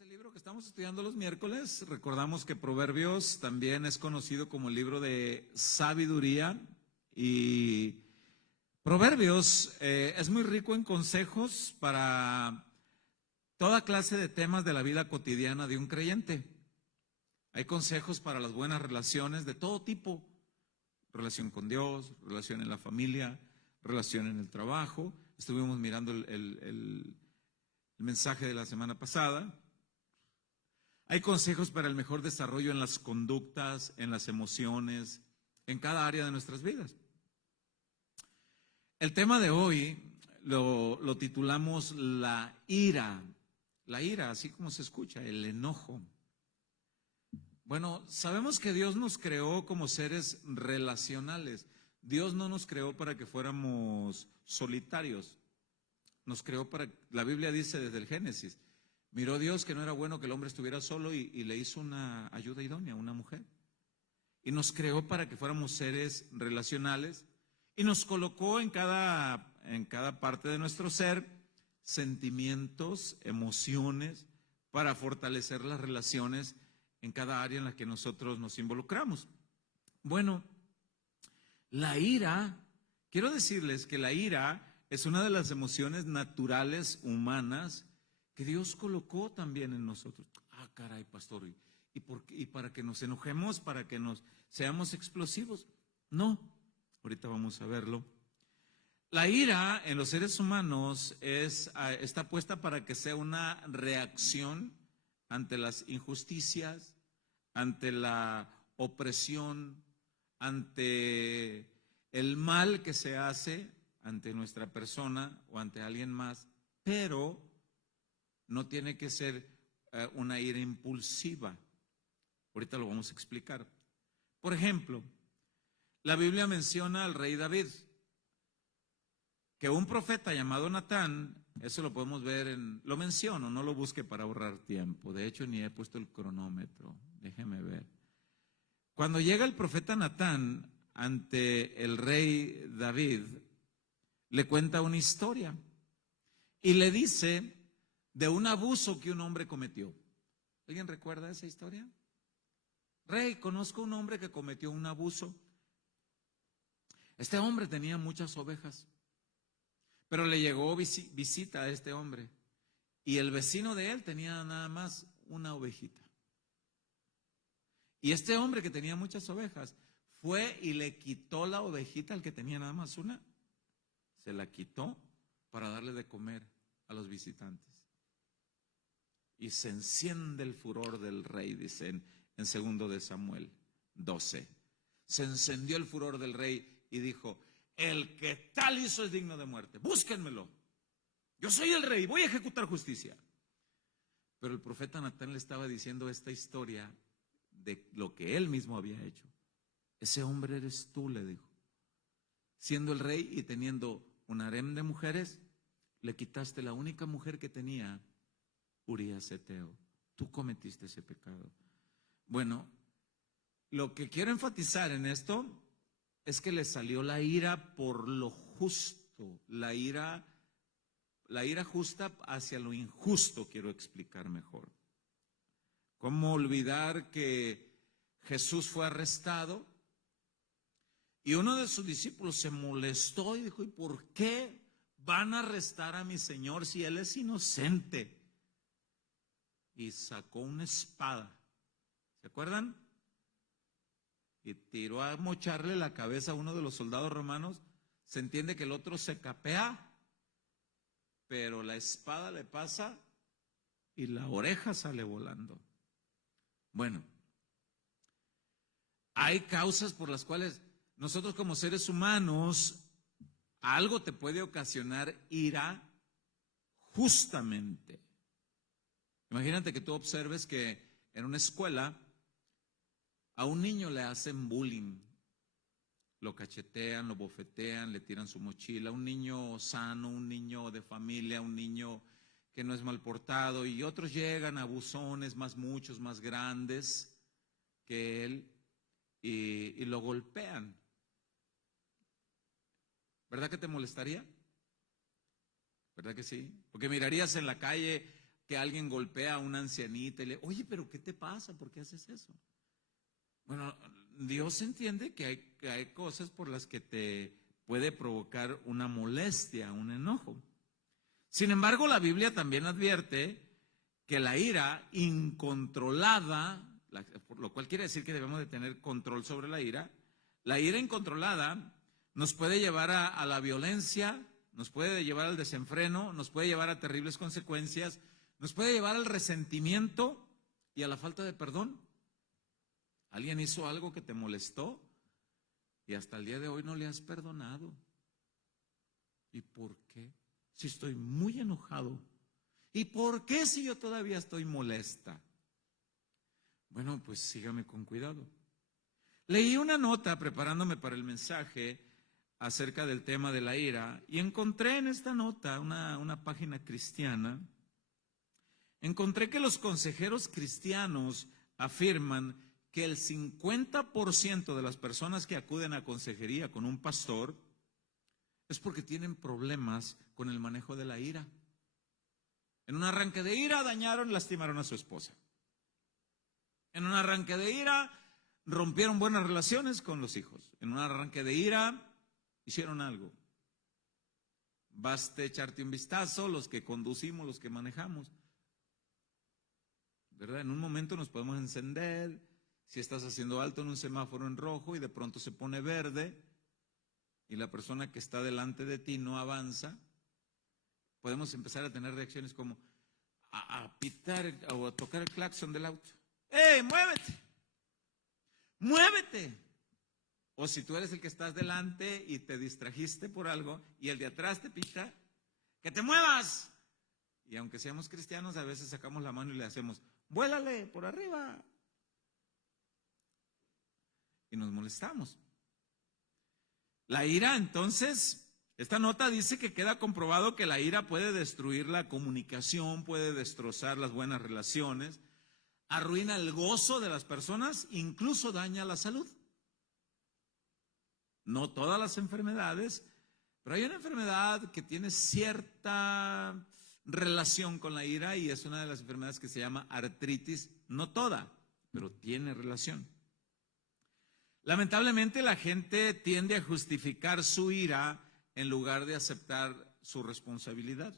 Es el libro que estamos estudiando los miércoles. Recordamos que Proverbios también es conocido como el libro de sabiduría, y Proverbios es muy rico en consejos para toda clase de temas de la vida cotidiana de un creyente. Hay consejos para las buenas relaciones de todo tipo: relación con Dios, relación en la familia, relación en el trabajo. Estuvimos mirando el mensaje de la semana pasada. Hay consejos para el mejor desarrollo en las conductas, en las emociones, en cada área de nuestras vidas. El tema de hoy lo titulamos la ira. La ira, así como se escucha, el enojo. Bueno, sabemos que Dios nos creó como seres relacionales. Dios no nos creó para que fuéramos solitarios. Nos creó para, la Biblia dice desde el Génesis, miró Dios que no era bueno que el hombre estuviera solo y le hizo una ayuda idónea, una mujer. Y nos creó para que fuéramos seres relacionales y nos colocó en cada parte de nuestro ser sentimientos, emociones, para fortalecer las relaciones en cada área en la que nosotros nos involucramos. Bueno, la ira, quiero decirles que la ira es una de las emociones naturales humanas que Dios colocó también en nosotros. Ah, caray, pastor, ¿y para que nos enojemos, para que nos seamos explosivos? No, ahorita vamos a verlo. La ira en los seres humanos está puesta para que sea una reacción ante las injusticias, ante la opresión, ante el mal que se hace ante nuestra persona o ante alguien más, pero no tiene que ser una ira impulsiva. Ahorita lo vamos a explicar. Por ejemplo, la Biblia menciona al rey David, que un profeta llamado Natán, eso lo podemos ver lo menciono, no lo busque para ahorrar tiempo, de hecho ni he puesto el cronómetro, déjeme ver. Cuando llega el profeta Natán ante el rey David, le cuenta una historia y le dice de un abuso que un hombre cometió. ¿Alguien recuerda esa historia? Rey, conozco un hombre que cometió un abuso. Este hombre tenía muchas ovejas, pero le llegó visita a este hombre y el vecino de él tenía nada más una ovejita. Y este hombre que tenía muchas ovejas fue y le quitó la ovejita al que tenía nada más una. Se la quitó para darle de comer a los visitantes. Y se enciende el furor del rey, dice en 2 de Samuel 12. Se encendió el furor del rey y dijo: el que tal hizo es digno de muerte, búsquenmelo. Yo soy el rey, voy a ejecutar justicia. Pero el profeta Natán le estaba diciendo esta historia de lo que él mismo había hecho. Ese hombre eres tú, le dijo. Siendo el rey y teniendo un harem de mujeres, le quitaste la única mujer que tenía, Urías Eteo. Tú cometiste ese pecado. Bueno, lo que quiero enfatizar en esto es que le salió la ira por lo justo, la ira justa hacia lo injusto, quiero explicar mejor. ¿Cómo olvidar que Jesús fue arrestado? Y uno de sus discípulos se molestó y dijo: ¿y por qué van a arrestar a mi Señor si Él es inocente? Y sacó una espada, ¿se acuerdan? Y tiró a mocharle la cabeza a uno de los soldados romanos. Se entiende que el otro se capea, pero la espada le pasa y la oreja sale volando. Bueno, hay causas por las cuales nosotros como seres humanos, algo te puede ocasionar ira justamente. Imagínate que tú observes que en una escuela a un niño le hacen bullying, lo cachetean, lo bofetean, le tiran su mochila. Un niño sano, un niño de familia, un niño que no es mal portado, y otros llegan abusones, muchos más grandes que él, y lo golpean. ¿Verdad que te molestaría? ¿Verdad que sí? Porque mirarías en la calle que alguien golpea a una ancianita y le, oye, pero ¿qué te pasa? ¿Por qué haces eso? Bueno, Dios entiende que hay cosas por las que te puede provocar una molestia, un enojo. Sin embargo, la Biblia también advierte que la ira incontrolada, por lo cual quiere decir que debemos de tener control sobre la ira incontrolada nos puede llevar a la violencia, nos puede llevar al desenfreno, nos puede llevar a terribles consecuencias, nos puede llevar al resentimiento y a la falta de perdón. Alguien hizo algo que te molestó y hasta el día de hoy no le has perdonado. ¿Y por qué? Si estoy muy enojado. ¿Y por qué si yo todavía estoy molesta? Bueno, pues sígame con cuidado. Leí una nota preparándome para el mensaje acerca del tema de la ira y encontré en esta nota una página cristiana. Encontré que los consejeros cristianos afirman que el 50% de las personas que acuden a consejería con un pastor es porque tienen problemas con el manejo de la ira. En un arranque de ira dañaron, lastimaron a su esposa. En un arranque de ira rompieron buenas relaciones con los hijos. En un arranque de ira hicieron algo. Baste echarte un vistazo, los que conducimos, los que manejamos. ¿Verdad? En un momento nos podemos encender, si estás haciendo alto en un semáforo en rojo y de pronto se pone verde y la persona que está delante de ti no avanza, podemos empezar a tener reacciones como a pitar o a tocar el claxon del auto. ¡Ey, muévete! ¡Muévete! O si tú eres el que estás delante y te distrajiste por algo y el de atrás te pita, ¡que te muevas! Y aunque seamos cristianos, a veces sacamos la mano y le hacemos, ¡vuélale por arriba! Y nos molestamos. La ira, entonces, esta nota dice que queda comprobado que la ira puede destruir la comunicación, puede destrozar las buenas relaciones, arruina el gozo de las personas, incluso daña la salud. No todas las enfermedades, pero hay una enfermedad que tiene cierta relación con la ira y es una de las enfermedades que se llama artritis, no toda, pero tiene relación. Lamentablemente la gente tiende a justificar su ira en lugar de aceptar su responsabilidad.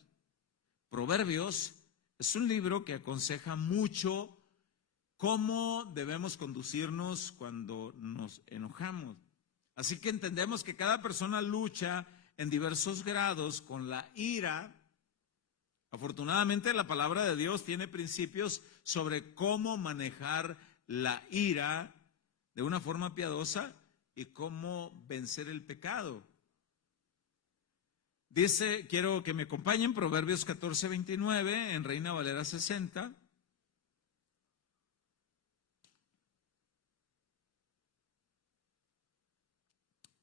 Proverbios es un libro que aconseja mucho cómo debemos conducirnos cuando nos enojamos. Así que entendemos que cada persona lucha en diversos grados con la ira. Afortunadamente la palabra de Dios tiene principios sobre cómo manejar la de una forma piadosa y cómo vencer el pecado. Dice, quiero que me acompañen, Proverbios 14:29 en Reina Valera 60.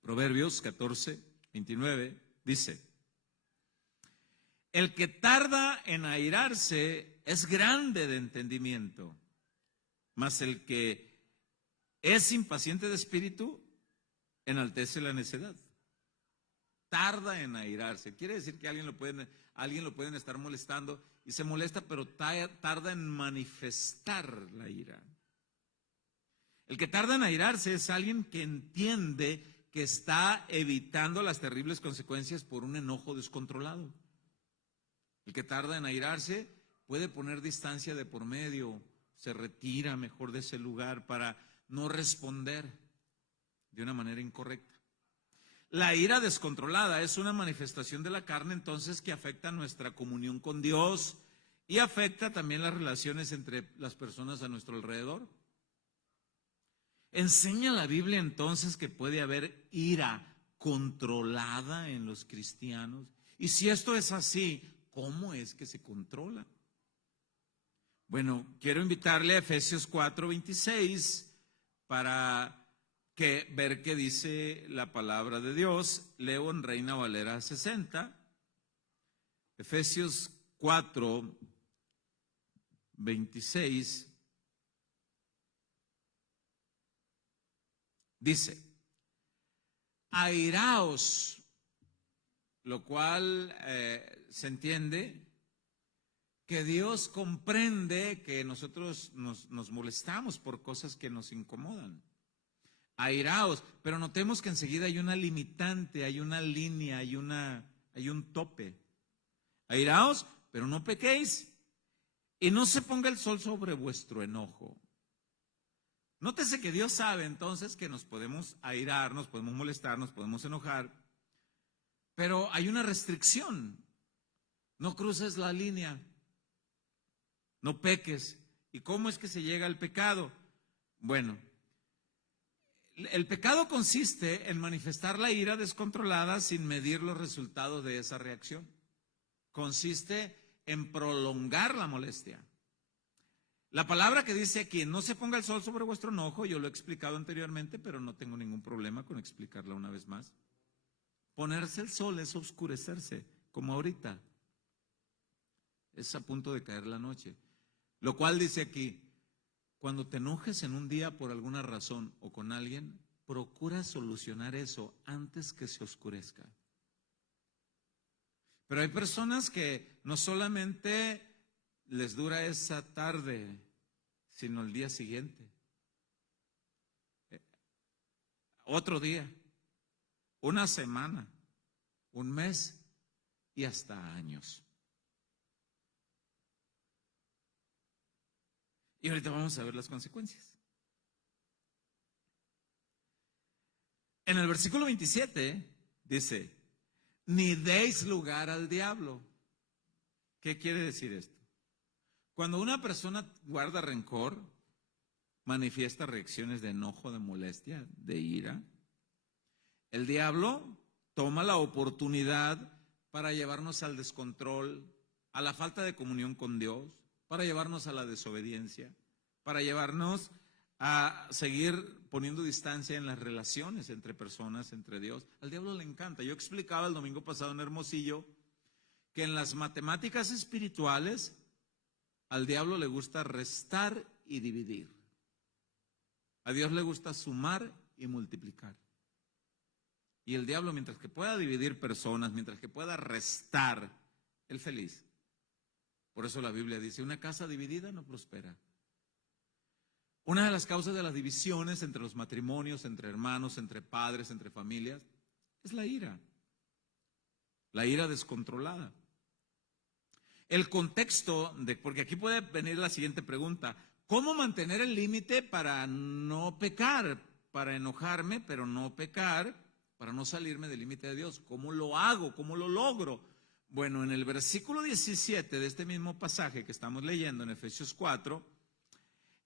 Proverbios 14:29 dice: el que tarda en airarse es grande de entendimiento, mas el que es impaciente de espíritu enaltece la necedad. Tarda en airarse. Quiere decir que alguien lo pueden estar molestando y se molesta, pero tarda en manifestar la ira. El que tarda en airarse es alguien que entiende que está evitando las terribles consecuencias por un enojo descontrolado. El que tarda en airarse puede poner distancia de por medio, se retira mejor de ese lugar para no responder de una manera incorrecta. La ira descontrolada es una manifestación de la carne, entonces, que afecta nuestra comunión con Dios y afecta también las relaciones entre las personas a nuestro alrededor. ¿Enseña la Biblia entonces que puede haber ira controlada en los cristianos? Y si esto es así, ¿cómo es que se controla? Bueno, quiero invitarle a Efesios 4:26 para ver qué dice la palabra de Dios. Leo en Reina Valera 60. Efesios 4:26 dice: airaos, lo cual se entiende que Dios comprende que nosotros nos molestamos por cosas que nos incomodan. Airaos, pero notemos que enseguida hay una limitante, hay una línea, hay un tope. Airaos, pero no pequéis, y no se ponga el sol sobre vuestro enojo. Nótese que Dios sabe entonces que nos podemos airar, nos podemos molestar, nos podemos enojar, pero hay una restricción. No cruces la línea, no peques. ¿Y cómo es que se llega al pecado? Bueno, el pecado consiste en manifestar la ira descontrolada sin medir los resultados de esa reacción. Consiste en prolongar la molestia. La palabra que dice aquí, no se ponga el sol sobre vuestro enojo, yo lo he explicado anteriormente, pero no tengo ningún problema con explicarla una vez más. Ponerse el sol es oscurecerse, como ahorita. Es a punto de caer la noche. Lo cual dice aquí, cuando te enojes en un día por alguna razón o con alguien, procura solucionar eso antes que se oscurezca. Pero hay personas que no solamente les dura esa tarde, sino el día siguiente. Otro día, una semana, un mes y hasta años. Y ahorita vamos a ver las consecuencias. En el versículo 27 dice, ni deis lugar al diablo. ¿Qué quiere decir esto? Cuando una persona guarda rencor, manifiesta reacciones de enojo, de molestia, de ira, el diablo toma la oportunidad para llevarnos al descontrol, a la falta de comunión con Dios, para llevarnos a la desobediencia, para llevarnos a seguir poniendo distancia en las relaciones entre personas, entre Dios. Al diablo le encanta. Yo explicaba el domingo pasado en Hermosillo que en las matemáticas espirituales al diablo le gusta restar y dividir. A Dios le gusta sumar y multiplicar. Y el diablo, mientras que pueda dividir personas, mientras que pueda restar, él feliz. Por eso la Biblia dice, una casa dividida no prospera. Una de las causas de las divisiones entre los matrimonios, entre hermanos, entre padres, entre familias, es la ira descontrolada. El contexto, porque aquí puede venir la siguiente pregunta, ¿cómo mantener el límite para no pecar, para enojarme, pero no pecar, para no salirme del límite de Dios? ¿Cómo lo hago? ¿Cómo lo logro? Bueno, en el versículo 17 de este mismo pasaje que estamos leyendo en Efesios 4,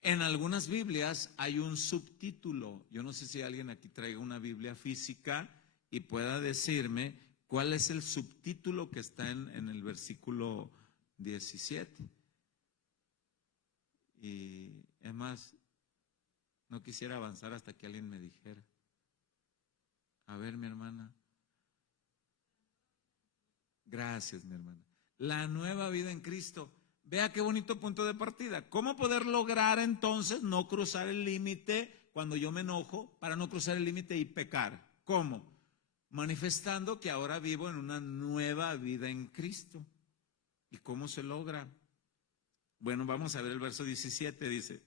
en algunas Biblias hay un subtítulo. Yo no sé si alguien aquí traiga una Biblia física y pueda decirme cuál es el subtítulo que está en el versículo 17. Y es más, no quisiera avanzar hasta que alguien me dijera. A ver, mi hermana. Gracias, mi hermana. La nueva vida en Cristo. Vea qué bonito punto de partida. ¿Cómo poder lograr entonces no cruzar el límite cuando yo me enojo para no cruzar el límite y pecar? ¿Cómo? Manifestando que ahora vivo en una nueva vida en Cristo. ¿Y cómo se logra? Bueno, vamos a ver el verso 17, dice.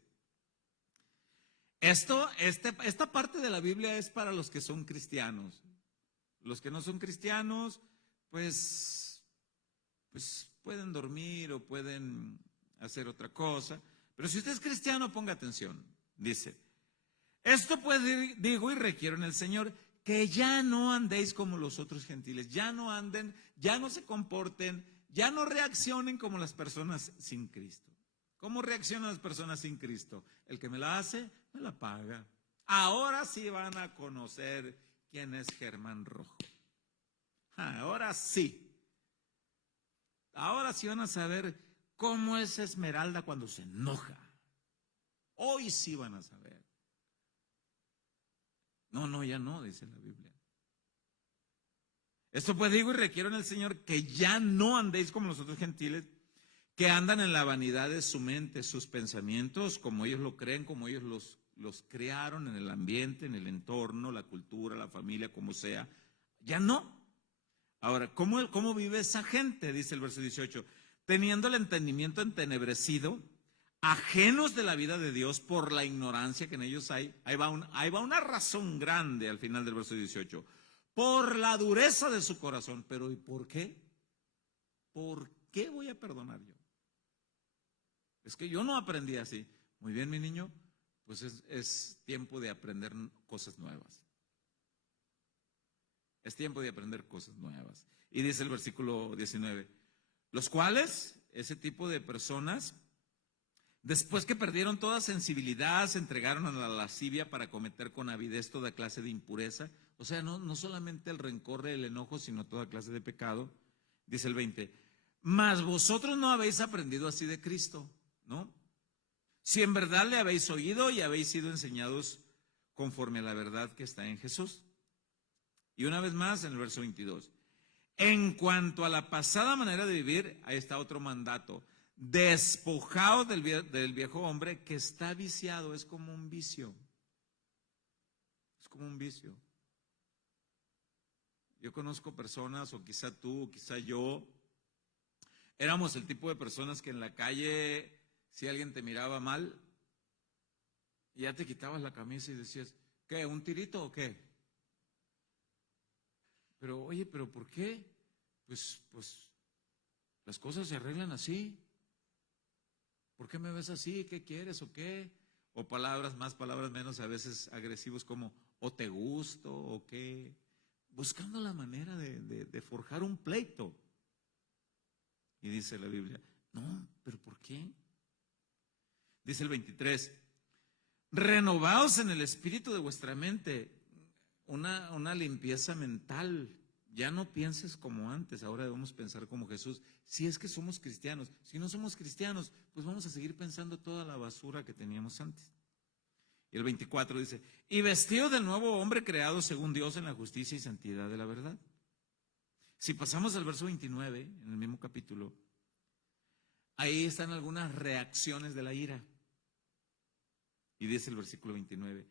Esta parte de la Biblia es para los que son cristianos. Los que no son cristianos, pues pueden dormir o pueden hacer otra cosa. Pero si usted es cristiano, ponga atención. Dice, esto pues digo y requiero en el Señor, que ya no andéis como los otros gentiles, ya no anden, ya no se comporten, ya no reaccionen como las personas sin Cristo. ¿Cómo reaccionan las personas sin Cristo? El que me la hace, me la paga. Ahora sí van a conocer quién es Germán Rojo. Ahora sí. Ahora sí van a saber cómo es Esmeralda cuando se enoja. Hoy sí van a saber. No, ya no, dice la Biblia. Esto pues digo y requiero en el Señor que ya no andéis como los otros gentiles, que andan en la vanidad de su mente, sus pensamientos, como ellos lo creen, como ellos los crearon en el ambiente, en el entorno, la cultura, la familia, como sea. Ya no. Ahora, ¿cómo vive esa gente? Dice el verso 18. teniendo el entendimiento entenebrecido, ajenos de la vida de Dios por la ignorancia que en ellos hay. Ahí va una razón grande al final del verso 18. Por la dureza de su corazón. Pero ¿y por qué? ¿Por qué voy a perdonar yo? Es que yo no aprendí así. Muy bien, mi niño, pues es tiempo de aprender cosas nuevas. Es tiempo de aprender cosas nuevas. Y dice el versículo 19, los cuales, ese tipo de personas, después que perdieron toda sensibilidad, se entregaron a la lascivia para cometer con avidez toda clase de impureza. O sea, no solamente el rencor, el enojo, sino toda clase de pecado. Dice el 20, mas vosotros no habéis aprendido así de Cristo, ¿no? Si en verdad le habéis oído y habéis sido enseñados conforme a la verdad que está en Jesús. Y una vez más en el verso 22, en cuanto a la pasada manera de vivir, ahí está otro mandato. Despojaos del viejo hombre que está viciado, es como un vicio. Es como un vicio. Yo conozco personas, o quizá tú, o quizá yo, éramos el tipo de personas que en la calle, si alguien te miraba mal, ya te quitabas la camisa y decías, ¿qué? ¿Un tirito o qué? Pero, oye, ¿pero por qué? Pues las cosas se arreglan así. ¿Por qué me ves así? ¿Qué quieres o qué? O palabras más, palabras menos, a veces agresivos como, o te gusto o qué. Buscando la manera de forjar un pleito. Y dice la Biblia, no, ¿pero por qué? Dice el 23, renovaos en el espíritu de vuestra mente, una limpieza mental. Ya no pienses como antes, ahora debemos pensar como Jesús. Si es que somos cristianos, si no somos cristianos, pues vamos a seguir pensando toda la basura que teníamos antes. Y el 24 dice, y vestido del nuevo hombre creado según Dios en la justicia y santidad de la verdad. Si pasamos al verso 29, en el mismo capítulo, ahí están algunas reacciones de la ira. Y dice el versículo 29,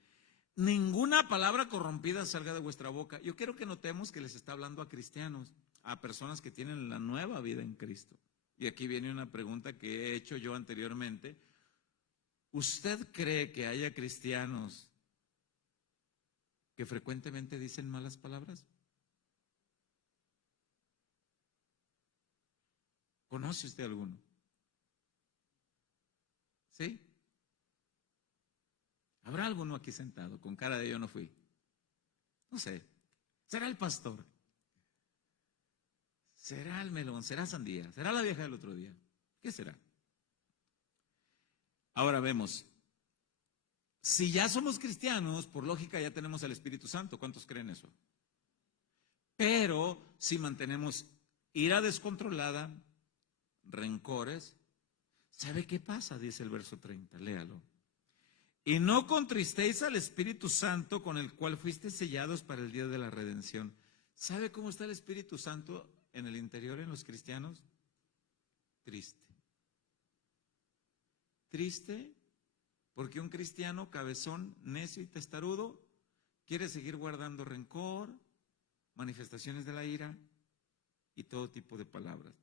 ninguna palabra corrompida salga de vuestra boca. Yo quiero que notemos que les está hablando a cristianos, a personas que tienen la nueva vida en Cristo. Y aquí viene una pregunta que he hecho yo anteriormente. ¿Usted cree que haya cristianos que frecuentemente dicen malas palabras? ¿Conoce usted alguno? ¿Sí? ¿Habrá alguno aquí sentado con cara de yo no fui? No sé. ¿Será el pastor? ¿Será el melón? ¿Será sandía? ¿Será la vieja del otro día? ¿Qué será? Ahora vemos. Si ya somos cristianos, por lógica ya tenemos el Espíritu Santo. ¿Cuántos creen eso? Pero si mantenemos ira descontrolada, rencores, ¿sabe qué pasa? Dice el verso 30, léalo. Y no contristéis al Espíritu Santo con el cual fuiste sellados para el día de la redención. ¿Sabe cómo está el Espíritu Santo en el interior en los cristianos? Triste. Triste porque un cristiano cabezón, necio y testarudo quiere seguir guardando rencor, manifestaciones de la ira y todo tipo de palabras.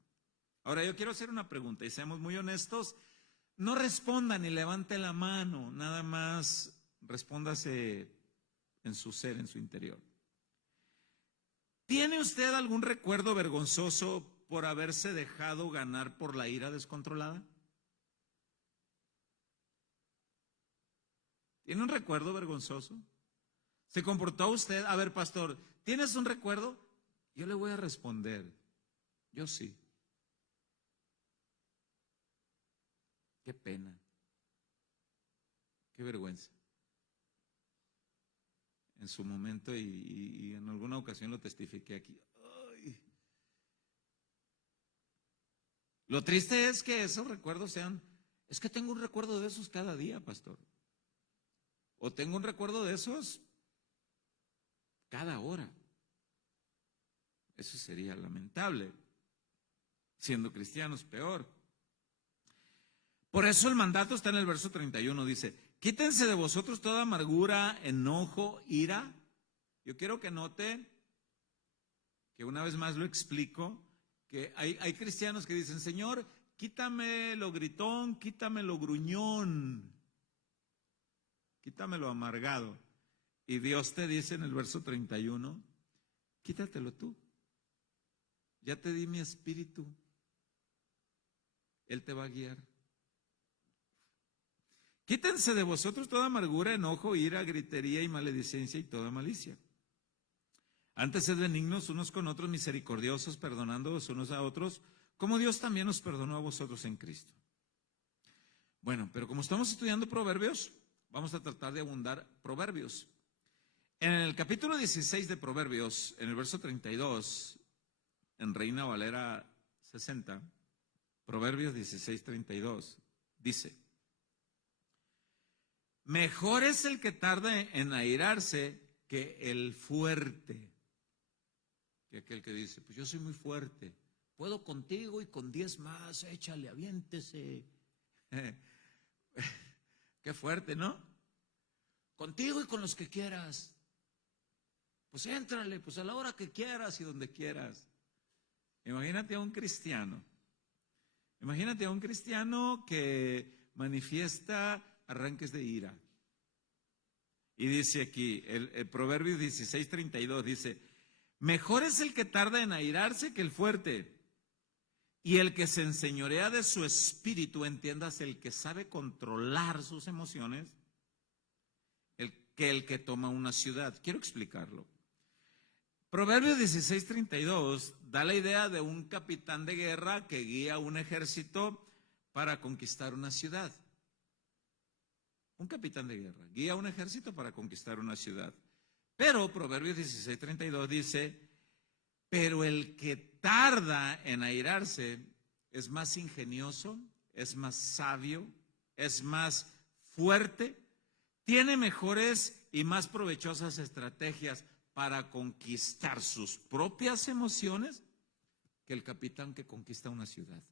Ahora yo quiero hacer una pregunta y seamos muy honestos. No responda ni levante la mano, nada más respóndase en su ser, en su interior. ¿Tiene usted algún recuerdo vergonzoso por haberse dejado ganar por la ira descontrolada? ¿Tiene un recuerdo vergonzoso? ¿Se comportó usted? A ver, pastor, ¿tienes un recuerdo? Yo le voy a responder, yo sí. Qué pena, qué vergüenza. En su momento y en alguna ocasión lo testifiqué aquí. Ay. Lo triste es que esos recuerdos es que tengo un recuerdo de esos cada día, pastor. O tengo un recuerdo de esos cada hora. Eso sería lamentable. Siendo cristianos, peor. Por eso el mandato está en el verso 31, dice, quítense de vosotros toda amargura, enojo, ira. Yo quiero que note, que una vez más lo explico, que hay cristianos que dicen, Señor, quítame lo gritón, quítame lo gruñón, quítame lo amargado. Y Dios te dice en el verso 31, quítatelo tú. Ya te di mi espíritu. Él te va a guiar. Quítense de vosotros toda amargura, enojo, ira, gritería y maledicencia y toda malicia. Antes sed benignos unos con otros, misericordiosos, perdonándoos unos a otros, como Dios también os perdonó a vosotros en Cristo. Bueno, pero como estamos estudiando Proverbios, vamos a tratar de abundar Proverbios. En el capítulo 16 de Proverbios, en el verso 32, en Reina Valera 60, Proverbios 16, 32, dice: mejor es el que tarda en airarse que el fuerte. Que aquel que dice, pues yo soy muy fuerte, puedo contigo y con 10 más, échale, aviéntese. Qué fuerte, ¿no? Contigo y con los que quieras. Pues éntrale, pues a la hora que quieras y donde quieras. Imagínate a un cristiano. Imagínate a un cristiano que manifiesta arranques de ira. Y dice aquí, el Proverbio 16, 32, dice: mejor es el que tarda en airarse que el fuerte, y el que se enseñorea de su espíritu, entiéndase, el que sabe controlar sus emociones, que el que toma una ciudad. Quiero explicarlo. Proverbios 16, 32 da la idea de un capitán de guerra que guía un ejército para conquistar una ciudad. Un capitán de guerra guía un ejército para conquistar una ciudad. Pero Proverbios 16, 32 dice: pero el que tarda en airarse es más ingenioso, es más sabio, es más fuerte, tiene mejores y más provechosas estrategias para conquistar sus propias emociones que el capitán que conquista una ciudad.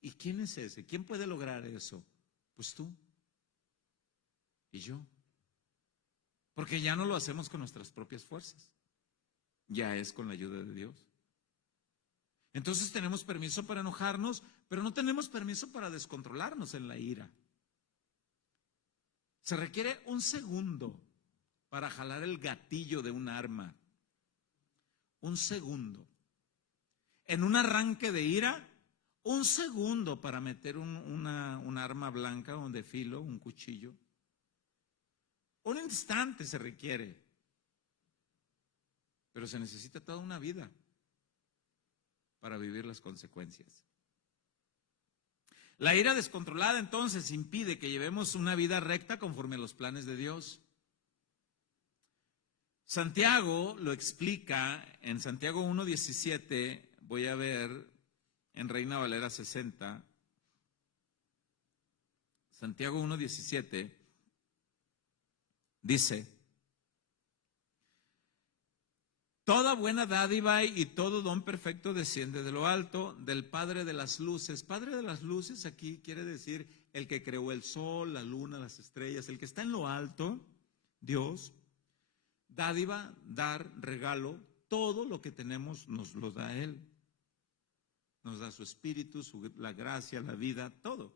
¿Y quién es ese? ¿Quién puede lograr eso? Pues tú y yo. Porque ya no lo hacemos con nuestras propias fuerzas, ya es con la ayuda de Dios. Entonces tenemos permiso para enojarnos, pero no tenemos permiso para descontrolarnos en la ira. Se requiere un segundo para jalar el gatillo de un arma. Un segundo. En un arranque de ira, un segundo para meter una arma blanca o de filo, un cuchillo. Un instante se requiere, pero se necesita toda una vida para vivir las consecuencias. La ira descontrolada entonces impide que llevemos una vida recta conforme a los planes de Dios. Santiago lo explica en Santiago 1:17, voy a ver en Reina Valera 60, Santiago 1:17. Dice: toda buena dádiva y todo don perfecto desciende de lo alto, del Padre de las luces. Padre de las luces aquí quiere decir el que creó el sol, la luna, las estrellas, el que está en lo alto, Dios. Dádiva, dar, regalo, todo lo que tenemos nos lo da Él. Nos da su espíritu, la gracia, la vida, todo.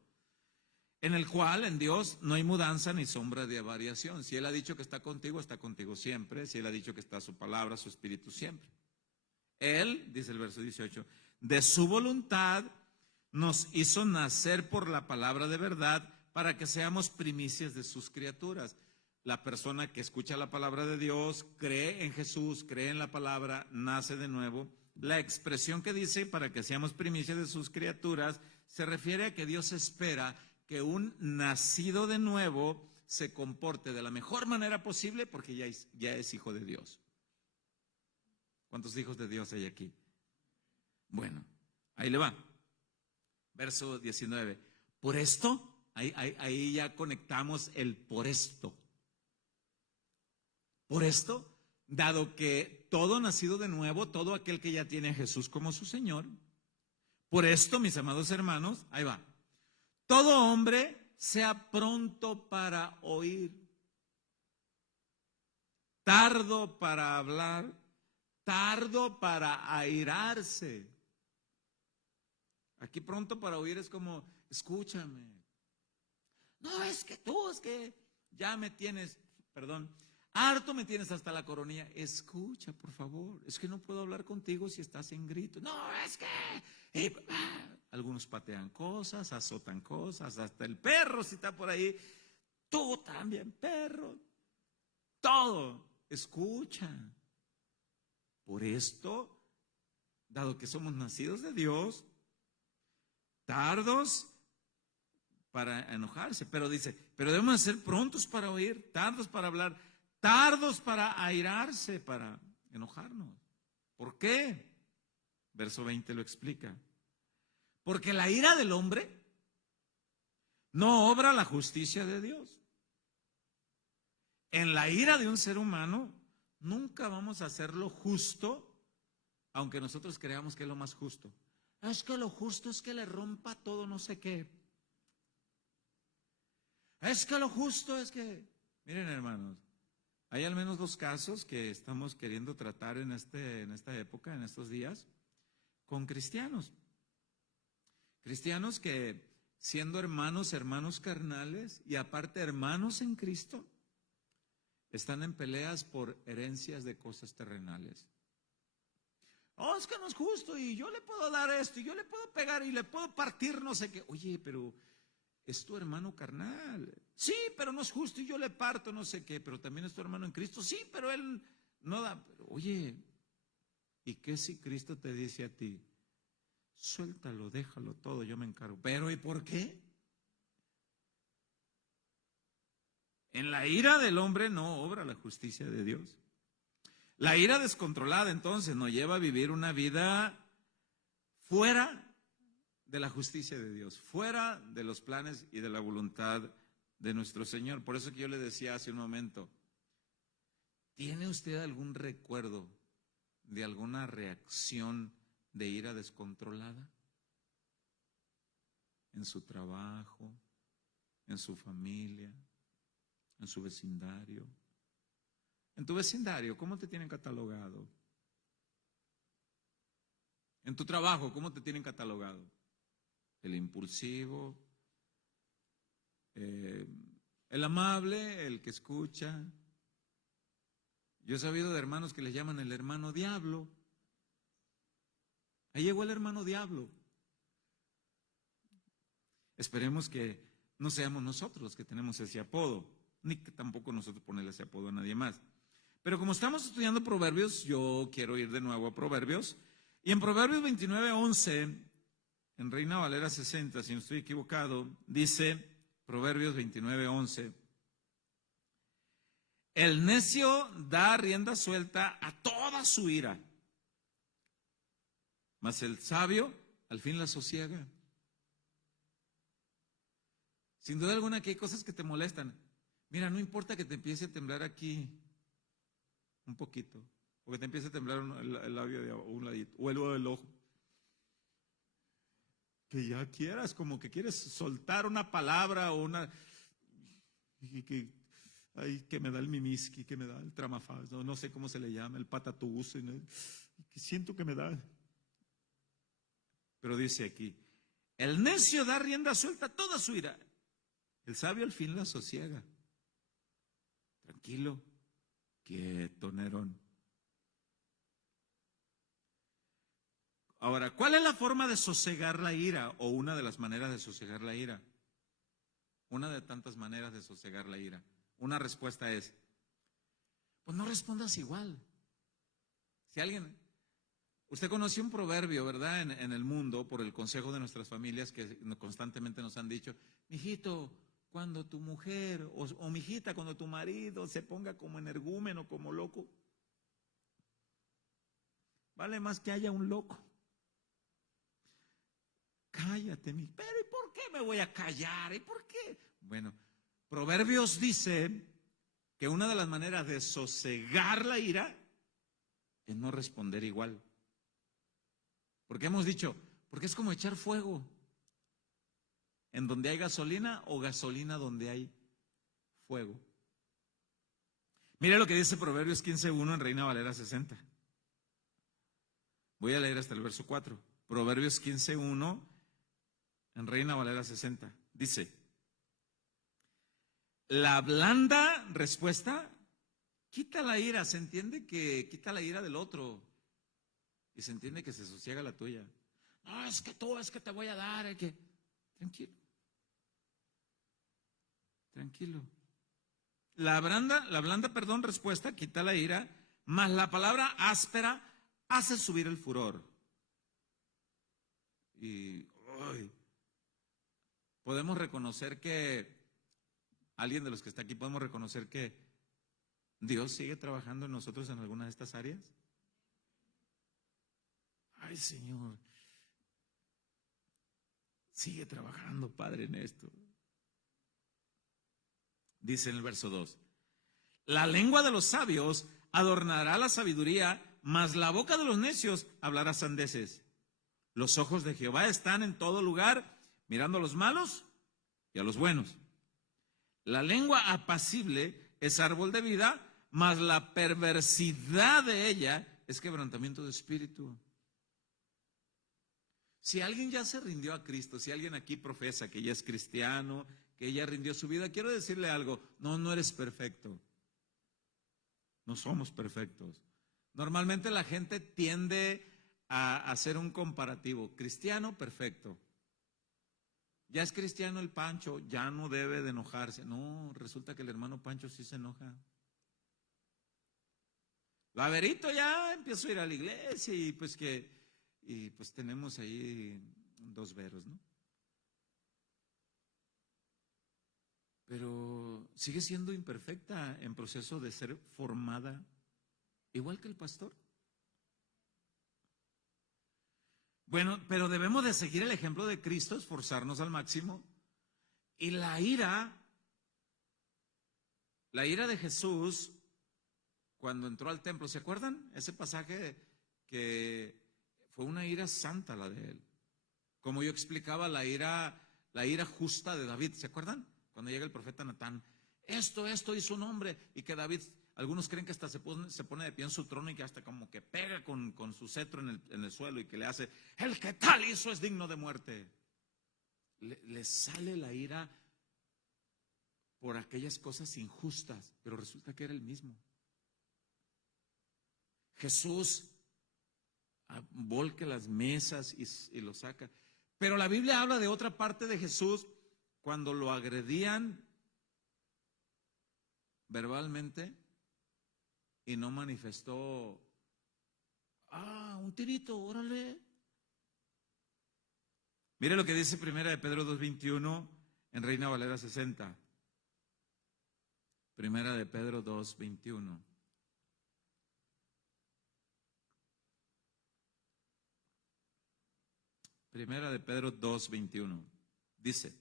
En el cual, en Dios, no hay mudanza ni sombra de variación. Si Él ha dicho que está contigo siempre. Si Él ha dicho que está su palabra, su espíritu siempre. Él, dice el verso 18, de su voluntad nos hizo nacer por la palabra de verdad para que seamos primicias de sus criaturas. La persona que escucha la palabra de Dios, cree en Jesús, cree en la palabra, nace de nuevo. La expresión que dice para que seamos primicias de sus criaturas se refiere a que Dios espera que un nacido de nuevo se comporte de la mejor manera posible porque ya es hijo de Dios. ¿Cuántos hijos de Dios hay aquí? Bueno, ahí le va. Verso 19. Por esto, ahí ya conectamos el por esto. Por esto, dado que todo nacido de nuevo, todo aquel que ya tiene a Jesús como su Señor, por esto, mis amados hermanos, ahí va. Todo hombre sea pronto para oír, tardo para hablar, tardo para airarse. Aquí pronto para oír es como, escúchame. No, es que ya me tienes, perdón, harto me tienes hasta la coronilla. Escucha, por favor, es que no puedo hablar contigo si estás en grito. No, es que... algunos patean cosas, azotan cosas, hasta el perro si está por ahí. Tú también, perro. Todo, escucha. Por esto, dado que somos nacidos de Dios, tardos para enojarse, pero dice, pero debemos ser prontos para oír, tardos para hablar, tardos para airarse, para enojarnos. ¿Por qué? Verso 20 lo explica. Porque la ira del hombre no obra la justicia de Dios. En la ira de un ser humano nunca vamos a hacer lo justo, aunque nosotros creamos que es lo más justo. Es que lo justo es que le rompa todo no sé qué. Es que lo justo es que... Miren, hermanos, hay al menos 2 casos que estamos queriendo tratar en esta época, en estos días, con cristianos. Cristianos que, siendo hermanos carnales y aparte hermanos en Cristo, están en peleas por herencias de cosas terrenales. Oh, es que no es justo y yo le puedo dar esto y yo le puedo pegar y le puedo partir no sé qué. Oye, pero es tu hermano carnal. Sí, pero no es justo y yo le parto no sé qué, pero también es tu hermano en Cristo. Sí, pero él no da. Pero, oye, ¿y qué si Cristo te dice a ti? Suéltalo, déjalo todo, yo me encargo. Pero ¿y por qué? En la ira del hombre no obra la justicia de Dios. La ira descontrolada entonces nos lleva a vivir una vida fuera de la justicia de Dios, fuera de los planes y de la voluntad de nuestro Señor. Por eso que yo le decía hace un momento, ¿tiene usted algún recuerdo de alguna reacción de ira descontrolada? En su trabajo, en su familia, en su vecindario. En tu vecindario, ¿cómo te tienen catalogado? En tu trabajo, ¿cómo te tienen catalogado? El impulsivo, el amable, el que escucha. Yo he sabido de hermanos que les llaman el hermano diablo. Ahí llegó el hermano diablo. Esperemos que no seamos nosotros los que tenemos ese apodo, ni que tampoco nosotros ponerle ese apodo a nadie más. Pero como estamos estudiando Proverbios, yo quiero ir de nuevo a Proverbios. Y en Proverbios 29:11, en Reina Valera 60, si no estoy equivocado, dice Proverbios 29:11, el necio da rienda suelta a toda su ira, mas el sabio al fin la sosiega. Sin duda alguna que hay cosas que te molestan. Mira, no importa que te empiece a temblar aquí un poquito, o que te empiece a temblar el labio de un ladito, o el huevo del ojo. Que ya quieras, como que quieres soltar una palabra o una... Y que me da el mimiski, que me da el tramafaz, no sé cómo se le llama, el patatús, que siento que me da. Pero dice aquí, el necio da rienda suelta a toda su ira, el sabio al fin la sosiega. Tranquilo, quieto, Nerón. Ahora, ¿cuál es la forma de sosegar la ira? O una de las maneras de sosegar la ira. Una de tantas maneras de sosegar la ira. Una respuesta es, pues no respondas igual. Si alguien, usted conoció un proverbio, ¿verdad? En el mundo, por el consejo de nuestras familias que constantemente nos han dicho, mijito, cuando tu mujer, o mijita, cuando tu marido se ponga como energúmeno, como loco, vale más que haya un loco. Cállate, pero ¿y por qué me voy a callar? ¿Y por qué? Bueno, Proverbios dice que una de las maneras de sosegar la ira es no responder igual. Porque hemos dicho, porque es como echar fuego en donde hay gasolina o gasolina donde hay fuego. Mira lo que dice Proverbios 15:1 en Reina Valera 60. Voy a leer hasta el verso 4. Proverbios 15:1 en Reina Valera 60. Dice, la blanda respuesta quita la ira, se entiende que quita la ira del otro y se entiende que se sosiega la tuya. No, es que tú, es que te voy a dar, es que... Tranquilo. Tranquilo. La blanda, perdón, respuesta quita la ira, mas la palabra áspera hace subir el furor. Y podemos reconocer que, alguien de los que está aquí, podemos reconocer que Dios sigue trabajando en nosotros en alguna de estas áreas. Ay, Señor, sigue trabajando, Padre, en esto. Dice en el verso 2, la lengua de los sabios adornará la sabiduría, mas la boca de los necios hablará sandeces. Los ojos de Jehová están en todo lugar, mirando a los malos y a los buenos. La lengua apacible es árbol de vida, mas la perversidad de ella es quebrantamiento de espíritu. Si alguien ya se rindió a Cristo, si alguien aquí profesa que ya es cristiano, que ya rindió su vida, quiero decirle algo, no eres perfecto. No somos perfectos. Normalmente la gente tiende a hacer un comparativo, cristiano perfecto. Ya es cristiano el Pancho, ya no debe de enojarse. No, resulta que el hermano Pancho sí se enoja. Laverito ya empezó a ir a la iglesia y pues tenemos ahí 2 veros, ¿no? Pero sigue siendo imperfecta en proceso de ser formada, igual que el pastor. Bueno, pero debemos de seguir el ejemplo de Cristo, esforzarnos al máximo. Y la ira de Jesús cuando entró al templo, ¿se acuerdan? Ese pasaje que fue una ira santa la de él. Como yo explicaba, la ira justa de David, ¿se acuerdan? Cuando llega el profeta Natán, esto hizo un hombre, y que David, algunos creen que hasta se pone de pie en su trono y que hasta como que pega con su cetro en el suelo y que le hace, el que tal hizo es digno de muerte. Le sale la ira por aquellas cosas injustas, pero resulta que era el mismo. Jesús volca las mesas y lo saca. Pero la Biblia habla de otra parte de Jesús cuando lo agredían verbalmente y no manifestó, un tirito, órale. Mire lo que dice Primera de Pedro 2:21 en Reina Valera 60. Primera de Pedro 2:21. Primera de Pedro 2:21. Dice,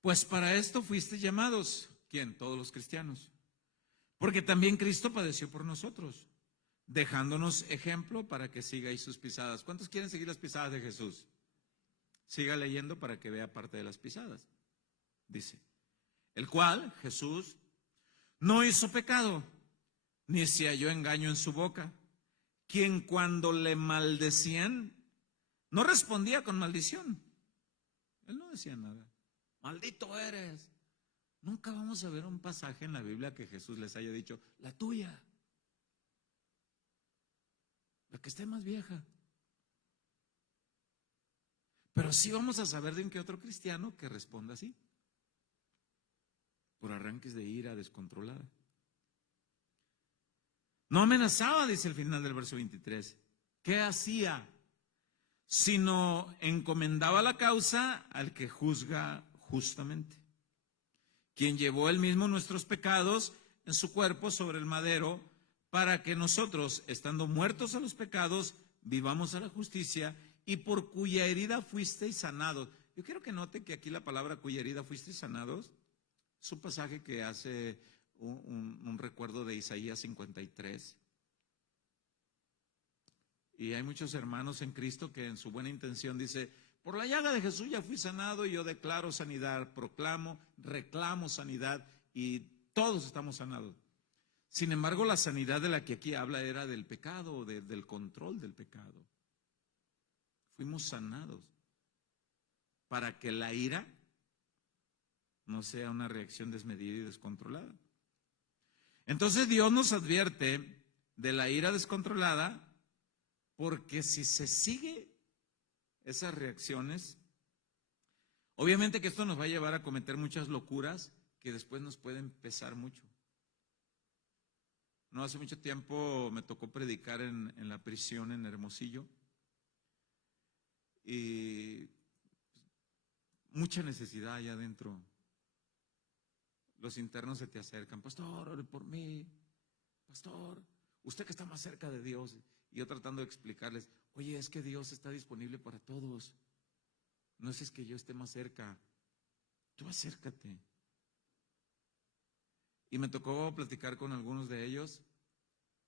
pues para esto fuiste llamados. ¿Quién? Todos los cristianos. Porque también Cristo padeció por nosotros, dejándonos ejemplo para que sigáis sus pisadas. ¿Cuántos quieren seguir las pisadas de Jesús? Siga leyendo para que vea parte de las pisadas. Dice, el cual, Jesús, no hizo pecado, ni se halló engaño en su boca, quien cuando le maldecían, no respondía con maldición. Él no decía nada. Maldito eres. Nunca vamos a ver un pasaje en la Biblia que Jesús les haya dicho, la tuya, la que esté más vieja. Pero sí vamos a saber de un que otro cristiano que responda así, por arranques de ira descontrolada. No amenazaba, dice el final del verso 23. ¿Qué hacía? Sino encomendaba la causa al que juzga justamente, quien llevó él mismo nuestros pecados en su cuerpo sobre el madero, para que nosotros, estando muertos a los pecados, vivamos a la justicia, y por cuya herida fuisteis sanados. Yo quiero que note que aquí la palabra cuya herida fuisteis sanados es un pasaje que hace un recuerdo de Isaías 53. Y hay muchos hermanos en Cristo que en su buena intención dice, por la llaga de Jesús ya fui sanado, y yo declaro sanidad, proclamo, reclamo sanidad, y todos estamos sanados. Sin embargo, la sanidad de la que aquí habla era del pecado, del control del pecado. Fuimos sanados. para que la ira no sea una reacción desmedida y descontrolada. Entonces Dios nos advierte de la ira descontrolada, porque si se sigue esas reacciones, obviamente que esto nos va a llevar a cometer muchas locuras que después nos pueden pesar mucho. No hace mucho tiempo me tocó predicar en la prisión en Hermosillo y mucha necesidad allá adentro. Los internos se te acercan, pastor, ore por mí, pastor, usted que está más cerca de Dios. Y yo tratando de explicarles, oye, es que Dios está disponible para todos. No es que yo esté más cerca, tú acércate. Y me tocó platicar con algunos de ellos,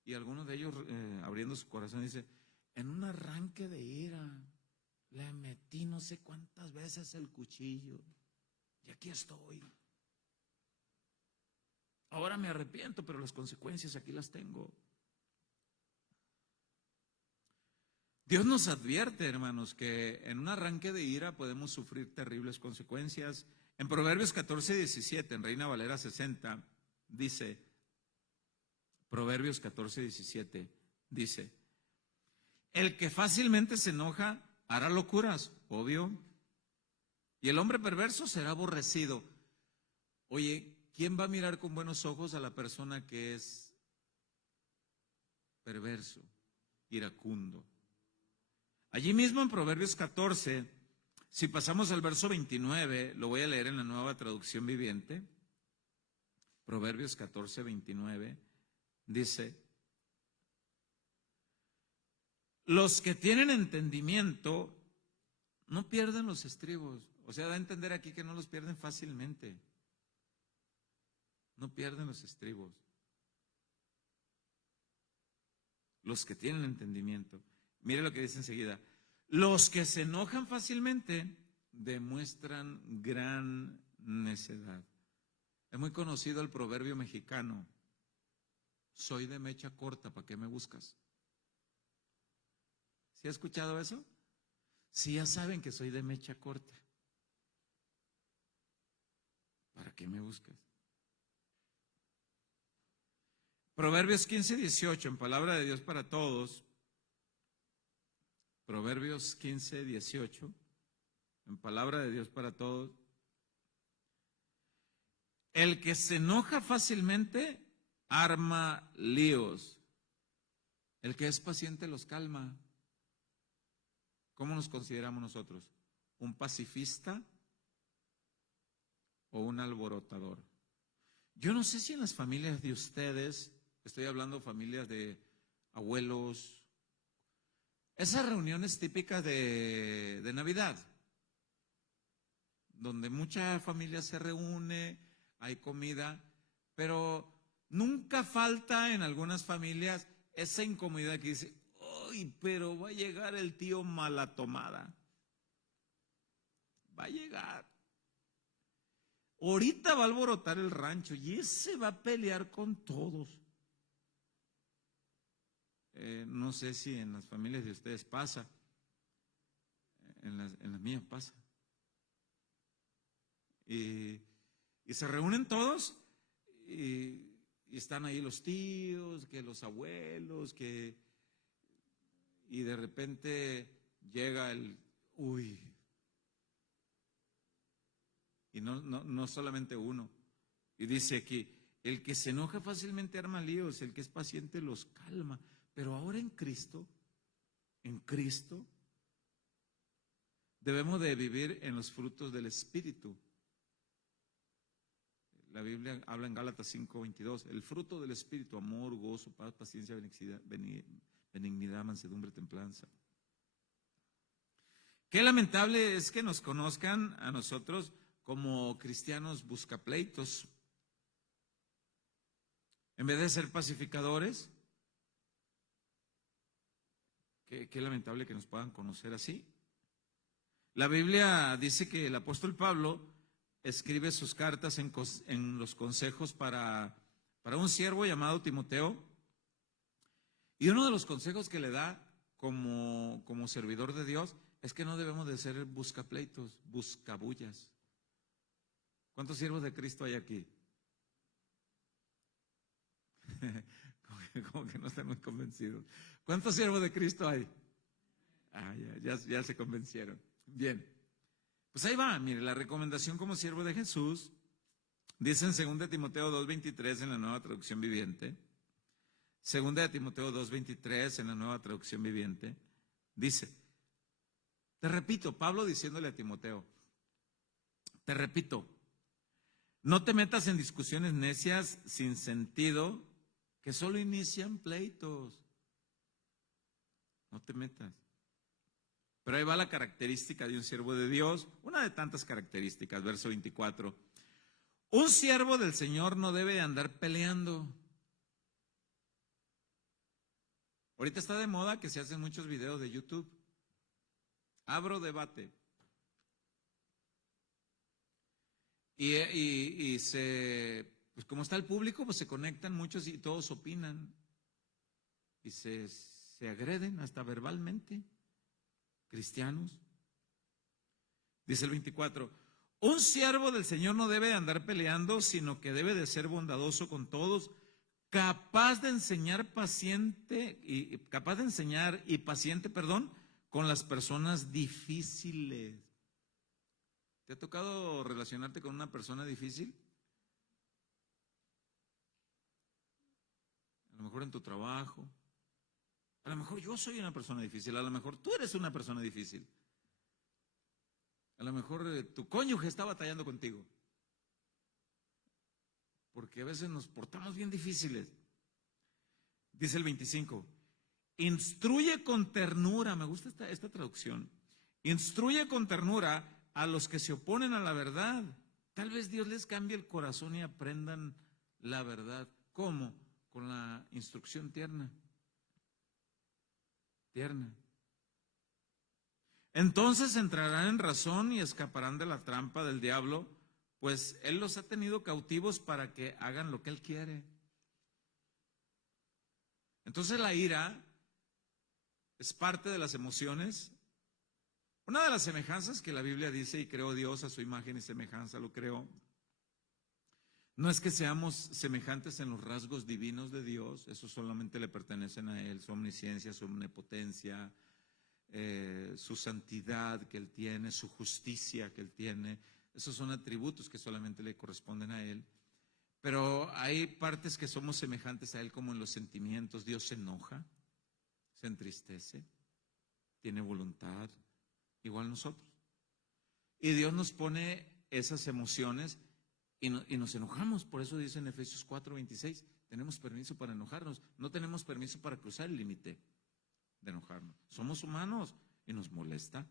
y algunos de ellos abriendo su corazón dice, en un arranque de ira le metí no sé cuántas veces el cuchillo y aquí estoy. Ahora me arrepiento, pero las consecuencias aquí las tengo. Dios nos advierte, hermanos, que en un arranque de ira podemos sufrir terribles consecuencias. En Proverbios 14:17, en Reina Valera 60, dice, Proverbios 14:17, dice, el que fácilmente se enoja hará locuras, obvio, y el hombre perverso será aborrecido. Oye, ¿quién va a mirar con buenos ojos a la persona que es perverso, iracundo? Allí mismo en Proverbios 14, si pasamos al verso 29, lo voy a leer en la Nueva Traducción Viviente. Proverbios 14:29, dice, los que tienen entendimiento no pierden los estribos. O sea, da a entender aquí que no los pierden fácilmente. No pierden los estribos. Los que tienen entendimiento. Mire lo que dice enseguida. Los que se enojan fácilmente demuestran gran necedad. Es muy conocido el proverbio mexicano. Soy de mecha corta, ¿para qué me buscas? ¿Sí ha escuchado eso? Sí, ya saben que soy de mecha corta. ¿Para qué me buscas? Proverbios 15:18, en palabra de Dios para todos. Proverbios 15:18, en palabra de Dios para todos. El que se enoja fácilmente arma líos. El que es paciente los calma. ¿Cómo nos consideramos nosotros? ¿Un pacifista o un alborotador? Yo no sé si en las familias de ustedes, estoy hablando de familias de abuelos, esas reuniones típicas de Navidad, donde mucha familia se reúne, hay comida, pero nunca falta en algunas familias esa incomodidad que dice, ¡ay, pero va a llegar el tío mala tomada! Va a llegar. Ahorita va a alborotar el rancho y ese va a pelear con todos. No sé si en las familias de ustedes pasa, en las mías pasa. Y se reúnen todos y están ahí los tíos, que los abuelos, y de repente llega el uy. Y no solamente uno. Y dice aquí, el que se enoja fácilmente arma líos, el que es paciente los calma. Pero ahora en Cristo, debemos de vivir en los frutos del Espíritu. La Biblia habla en Gálatas 5:22, el fruto del Espíritu, amor, gozo, paz, paciencia, benignidad, mansedumbre, templanza. Qué lamentable es que nos conozcan a nosotros como cristianos buscapleitos. En vez de ser pacificadores, qué lamentable que nos puedan conocer así. La Biblia dice que el apóstol Pablo escribe sus cartas en los consejos para un siervo llamado Timoteo. Y uno de los consejos que le da como servidor de Dios Es que no debemos de ser buscapleitos, buscabullas. ¿Cuántos siervos de Cristo hay aquí? Como que no están muy convencidos. ¿Cuántos siervos de Cristo hay? Ah, ya se convencieron. Bien. Pues ahí va, mire, la recomendación como siervo de Jesús, dice en 2 Timoteo 2:23 en la Nueva Traducción Viviente, 2 Timoteo 2:23 en la Nueva Traducción Viviente, dice, te repito, Pablo diciéndole a Timoteo, te repito, no te metas en discusiones necias sin sentido que solo inician pleitos. No te metas. Pero ahí va la característica de un siervo de Dios, una de tantas características, verso 24. Un siervo del Señor no debe de andar peleando. Ahorita está de moda que se hacen muchos videos de YouTube. Abro debate. Y pues como está el público, pues se conectan muchos y todos opinan. Y se agreden hasta verbalmente. Cristianos. Dice el 24, un siervo del Señor no debe de andar peleando, sino que debe de ser bondadoso con todos, capaz de enseñar y paciente, con las personas difíciles. ¿Te ha tocado relacionarte con una persona difícil? A lo mejor en tu trabajo. A lo mejor yo soy una persona difícil, a lo mejor tú eres una persona difícil. A lo mejor tu cónyuge está batallando contigo. Porque a veces nos portamos bien difíciles. Dice el 25, instruye con ternura, me gusta esta traducción, instruye con ternura a los que se oponen a la verdad. Tal vez Dios les cambie el corazón y aprendan la verdad. ¿Cómo? Con la instrucción tierna. Entonces entrarán en razón y escaparán de la trampa del diablo, pues él los ha tenido cautivos para que hagan lo que él quiere. Entonces la ira es parte de las emociones. Una de las semejanzas que la Biblia dice, y creó Dios a su imagen y semejanza, lo creó. No es que seamos semejantes en los rasgos divinos de Dios, eso solamente le pertenecen a Él, su omnisciencia, su omnipotencia, su santidad que Él tiene, su justicia que Él tiene. Esos son atributos que solamente le corresponden a Él. Pero hay partes que somos semejantes a Él, como en los sentimientos. Dios se enoja, se entristece, tiene voluntad, igual nosotros. Y Dios nos pone esas emociones y nos enojamos. Por eso dice en Efesios 4:26, tenemos permiso para enojarnos. No tenemos permiso para cruzar el límite de enojarnos. Somos humanos y nos molesta.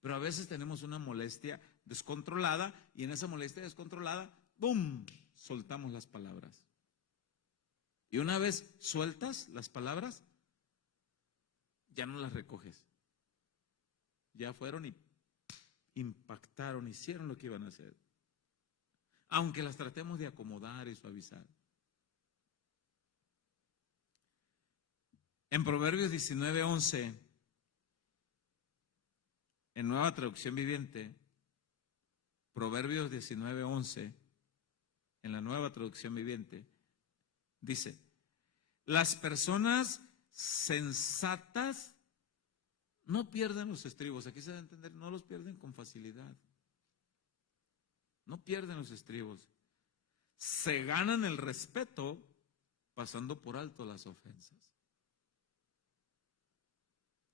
Pero a veces tenemos una molestia descontrolada y en esa molestia descontrolada, ¡bum!, soltamos las palabras. Y una vez sueltas las palabras, ya no las recoges. Ya fueron y impactaron, hicieron lo que iban a hacer. Aunque las tratemos de acomodar y suavizar. En Proverbios 19:11, en Nueva Traducción Viviente, Proverbios 19:11, en la Nueva Traducción Viviente, dice, las personas sensatas no pierden los estribos. Aquí se debe entender, no los pierden con facilidad. No pierden los estribos. Se ganan el respeto pasando por alto las ofensas.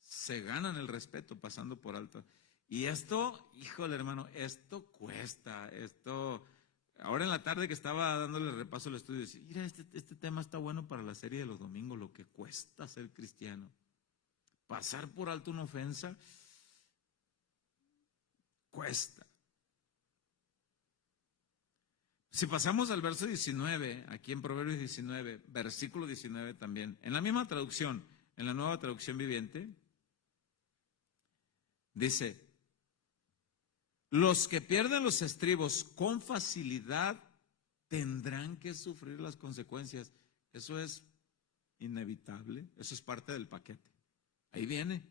Se ganan el respeto pasando por alto. Y esto, híjole hermano, esto cuesta. Ahora en la tarde que estaba dándole repaso al estudio, decía, mira, este tema está bueno para la serie de los domingos, lo que cuesta ser cristiano. Pasar por alto una ofensa cuesta. Si pasamos al verso 19, aquí en Proverbios 19, versículo 19 también, en la misma traducción, en la Nueva Traducción Viviente, dice, los que pierden los estribos con facilidad tendrán que sufrir las consecuencias. Eso es inevitable, eso es parte del paquete. Ahí viene.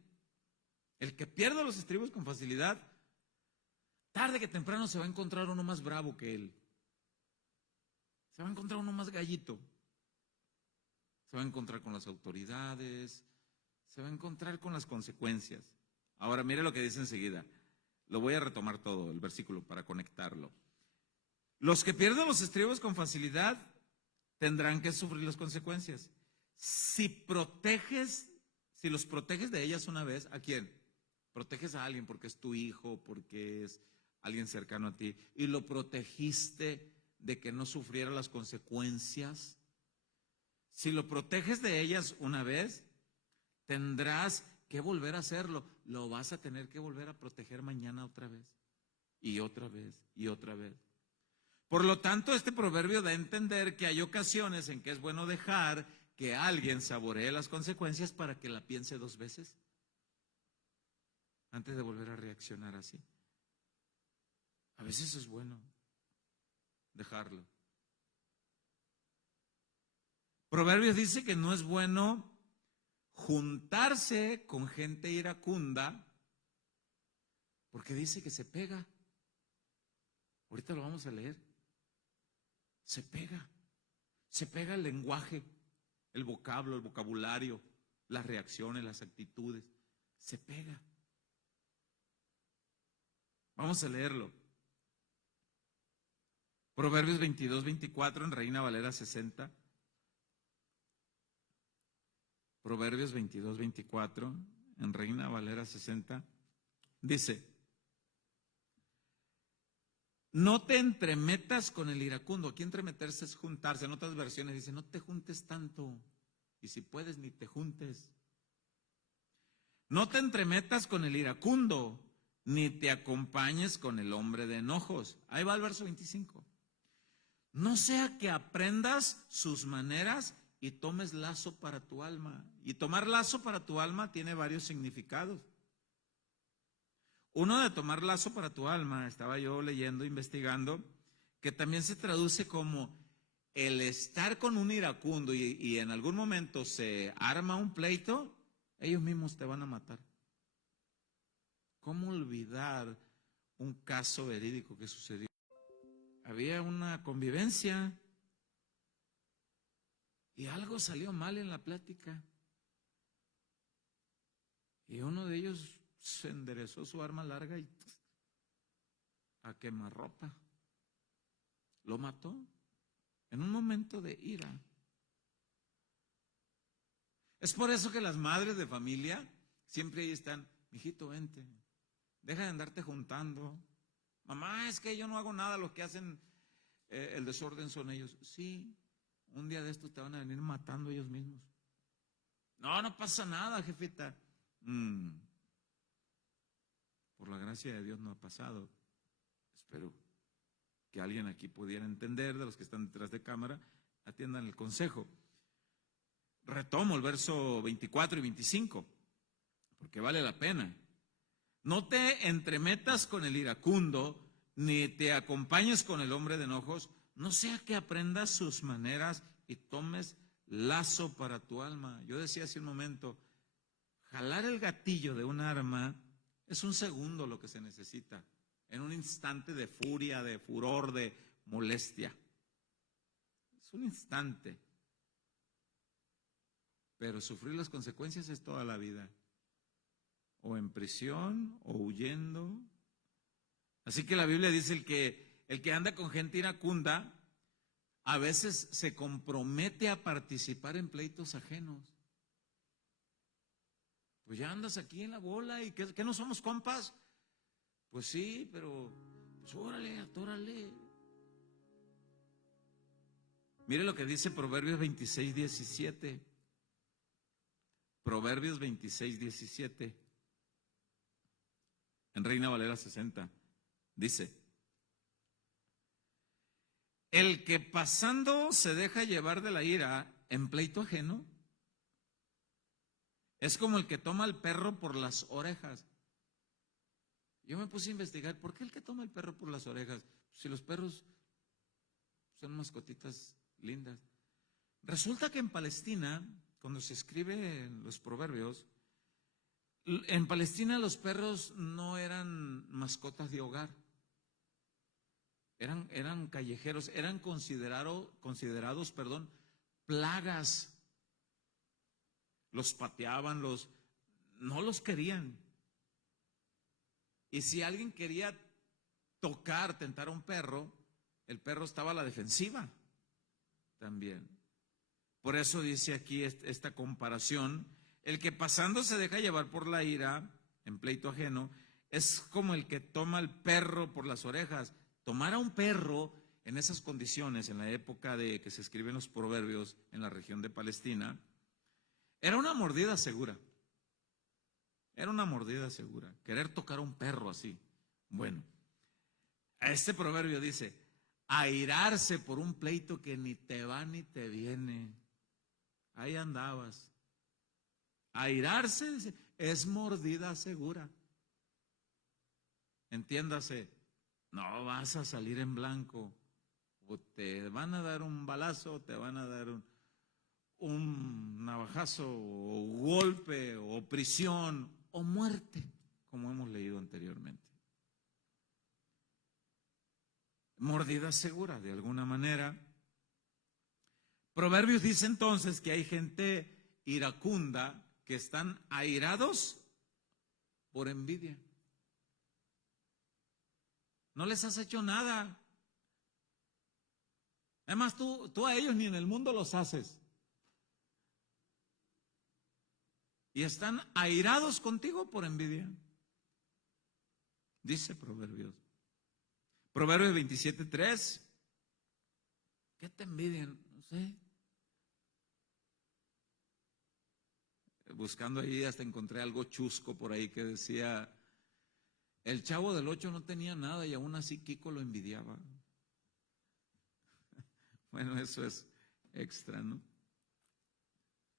El que pierde los estribos con facilidad, tarde que temprano se va a encontrar uno más bravo que él. Se va a encontrar uno más gallito. Se va a encontrar con las autoridades, se va a encontrar con las consecuencias. Ahora mire lo que dice enseguida. Lo voy a retomar todo, el versículo, para conectarlo. Los que pierden los estribos con facilidad tendrán que sufrir las consecuencias. Si los proteges de ellas una vez, ¿a quién? Proteges a alguien porque es tu hijo, porque es alguien cercano a ti, y lo protegiste de que no sufriera las consecuencias. Si lo proteges de ellas una vez, tendrás que volver a hacerlo. Lo vas a tener que volver a proteger mañana otra vez, y otra vez, y otra vez. Por lo tanto, este proverbio da a entender que hay ocasiones en que es bueno dejar que alguien saboree las consecuencias para que la piense 2 veces antes de volver a reaccionar así. A veces es bueno dejarlo. Proverbios dice que no es bueno juntarse con gente iracunda porque dice que se pega. Ahorita lo vamos a leer. Se pega el lenguaje, el vocablo, el vocabulario, las reacciones, las actitudes. Se pega. Vamos a leerlo. Proverbios 22, 24 en Reina Valera 60. Proverbios 22, 24 en Reina Valera 60. Dice: no te entremetas con el iracundo. Aquí entremeterse es juntarse. En otras versiones dice: no te juntes tanto. Y si puedes, ni te juntes. No te entremetas con el iracundo, ni te acompañes con el hombre de enojos. Ahí va el verso 25. No sea que aprendas sus maneras y tomes lazo para tu alma. Y tomar lazo para tu alma tiene varios significados. Uno de tomar lazo para tu alma, estaba yo leyendo, investigando, que también se traduce como el estar con un iracundo y en algún momento se arma un pleito, ellos mismos te van a matar. ¿Cómo olvidar un caso verídico que sucedió? Había una convivencia y algo salió mal en la plática. Y uno de ellos se enderezó su arma larga y a quemarropa. Lo mató en un momento de ira. Es por eso que las madres de familia siempre ahí están: mijito, vente, deja de andarte juntando. Mamá, es que yo no hago nada, lo que hacen el desorden son ellos. Sí, un día de estos te van a venir matando ellos mismos. No, no pasa nada, jefita. Por la gracia de Dios no ha pasado. Espero que alguien aquí pudiera entender, de los que están detrás de cámara, atiendan el consejo. Retomo el verso 24 y 25, porque vale la pena. No te entremetas con el iracundo, ni te acompañes con el hombre de enojos, no sea que aprendas sus maneras y tomes lazo para tu alma. Yo decía hace un momento, jalar el gatillo de un arma es un segundo lo que se necesita, en un instante de furia, de furor, de molestia. Es un instante. Pero sufrir las consecuencias es toda la vida. O en prisión, o huyendo. Así que la Biblia dice el que anda con gente iracunda, a veces se compromete a participar en pleitos ajenos. Pues ya andas aquí en la bola y ¿qué no somos compas? Pues sí, pero pues órale, atórale. Mire lo que dice Proverbios 26, 17. Proverbios 26, 17. En Reina Valera 60. Dice: el que pasando se deja llevar de la ira en pleito ajeno es como el que toma al perro por las orejas. Yo me puse a investigar, ¿por qué el que toma el perro por las orejas? Si los perros son mascotitas lindas. Resulta que en Palestina, cuando se escriben los proverbios, En Palestina los perros no eran mascotas de hogar, eran callejeros, eran considerados, plagas. Los pateaban, no los querían. Y si alguien quería tentar a un perro, el perro estaba a la defensiva también. Por eso dice aquí esta comparación: el que pasando se deja llevar por la ira en pleito ajeno es como el que toma al perro por las orejas. Tomar a un perro en esas condiciones, en la época de que se escriben los proverbios en la región de Palestina, era una mordida segura. Era una mordida segura. Querer tocar a un perro así. Bueno, este proverbio dice: airarse por un pleito que ni te va ni te viene. Ahí andabas. Airarse, dice, es mordida segura. Entiéndase, no vas a salir en blanco. O te van a dar un balazo, te van a dar un navajazo, o golpe, o prisión, o muerte, como hemos leído anteriormente. Mordida segura, de alguna manera. Proverbios dice entonces que hay gente iracunda que están airados por envidia. No les has hecho nada. Además, tú a ellos ni en el mundo los haces. Y están airados contigo por envidia. Dice Proverbios. Proverbios 27:3. ¿Qué te envidian? No sé. Buscando ahí hasta encontré algo chusco por ahí que decía: el Chavo del Ocho no tenía nada y aún así Kiko lo envidiaba. Bueno, eso es extra, ¿no?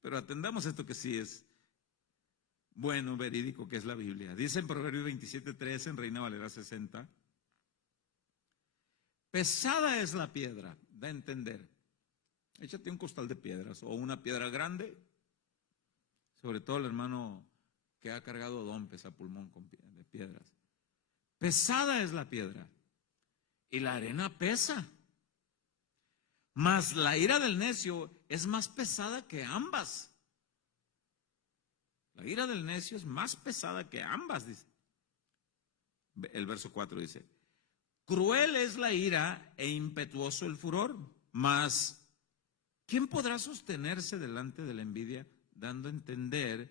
Pero atendamos esto que sí es bueno, verídico, que es la Biblia. Dice en Proverbios 27:3, en Reina Valera 60: pesada es la piedra, da a entender. Échate un costal de piedras o una piedra grande, sobre todo el hermano que ha cargado dompes a pulmón de piedras. Pesada es la piedra y la arena pesa, mas la ira del necio es más pesada que ambas. La ira del necio es más pesada que ambas, dice. El verso 4 dice: cruel es la ira e impetuoso el furor, mas ¿quién podrá sostenerse delante de la envidia? Dando a entender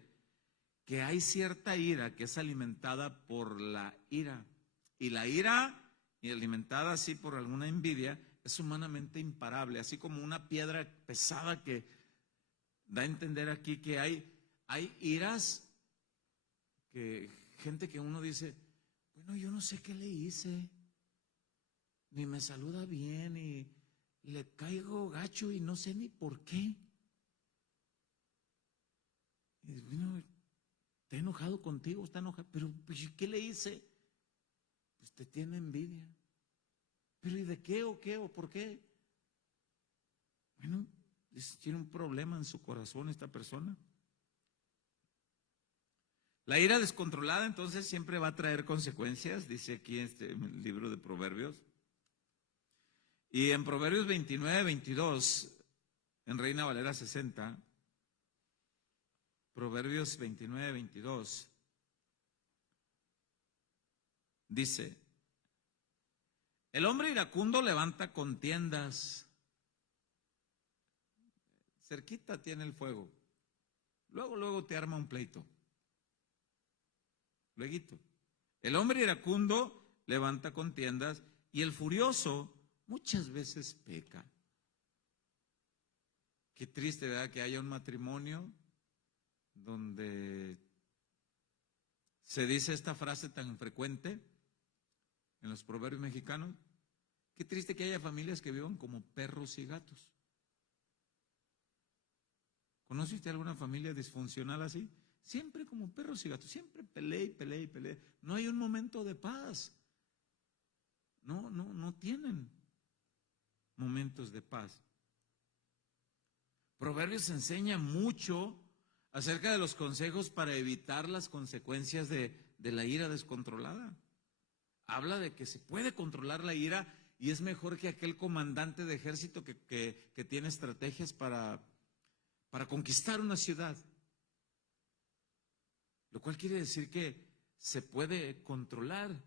que hay cierta ira que es alimentada por la ira. Y la ira alimentada así por alguna envidia es humanamente imparable, así como una piedra pesada que da a entender aquí que hay iras, que gente que uno dice, bueno, yo no sé qué le hice, ni me saluda bien, y le caigo gacho y no sé ni por qué. Y bueno, está enojado contigo, está enojado, pero pues, ¿qué le hice? Pues te tiene envidia. ¿Pero y de qué o qué o por qué? Bueno, tiene un problema en su corazón esta persona. La ira descontrolada entonces siempre va a traer consecuencias, dice aquí en el libro de Proverbios. Y en Proverbios 29:22, en Reina Valera 60, Proverbios 29:22, dice: el hombre iracundo levanta contiendas. Cerquita tiene el fuego. Luego te arma un pleito. Lueguito. El hombre iracundo levanta contiendas y el furioso muchas veces peca. Qué triste, ¿verdad?, que haya un matrimonio donde se dice esta frase tan frecuente en los proverbios mexicanos. Qué triste que haya familias que vivan como perros y gatos. ¿Conoce usted alguna familia disfuncional así? Siempre como perros y gatos, siempre pelea y pelea y pelea. No hay un momento de paz. No tienen momentos de paz. Proverbios enseña mucho acerca de los consejos para evitar las consecuencias de la ira descontrolada. Habla de que se puede controlar la ira y es mejor que aquel comandante de ejército que tiene estrategias para conquistar una ciudad. Lo cual quiere decir que se puede controlar.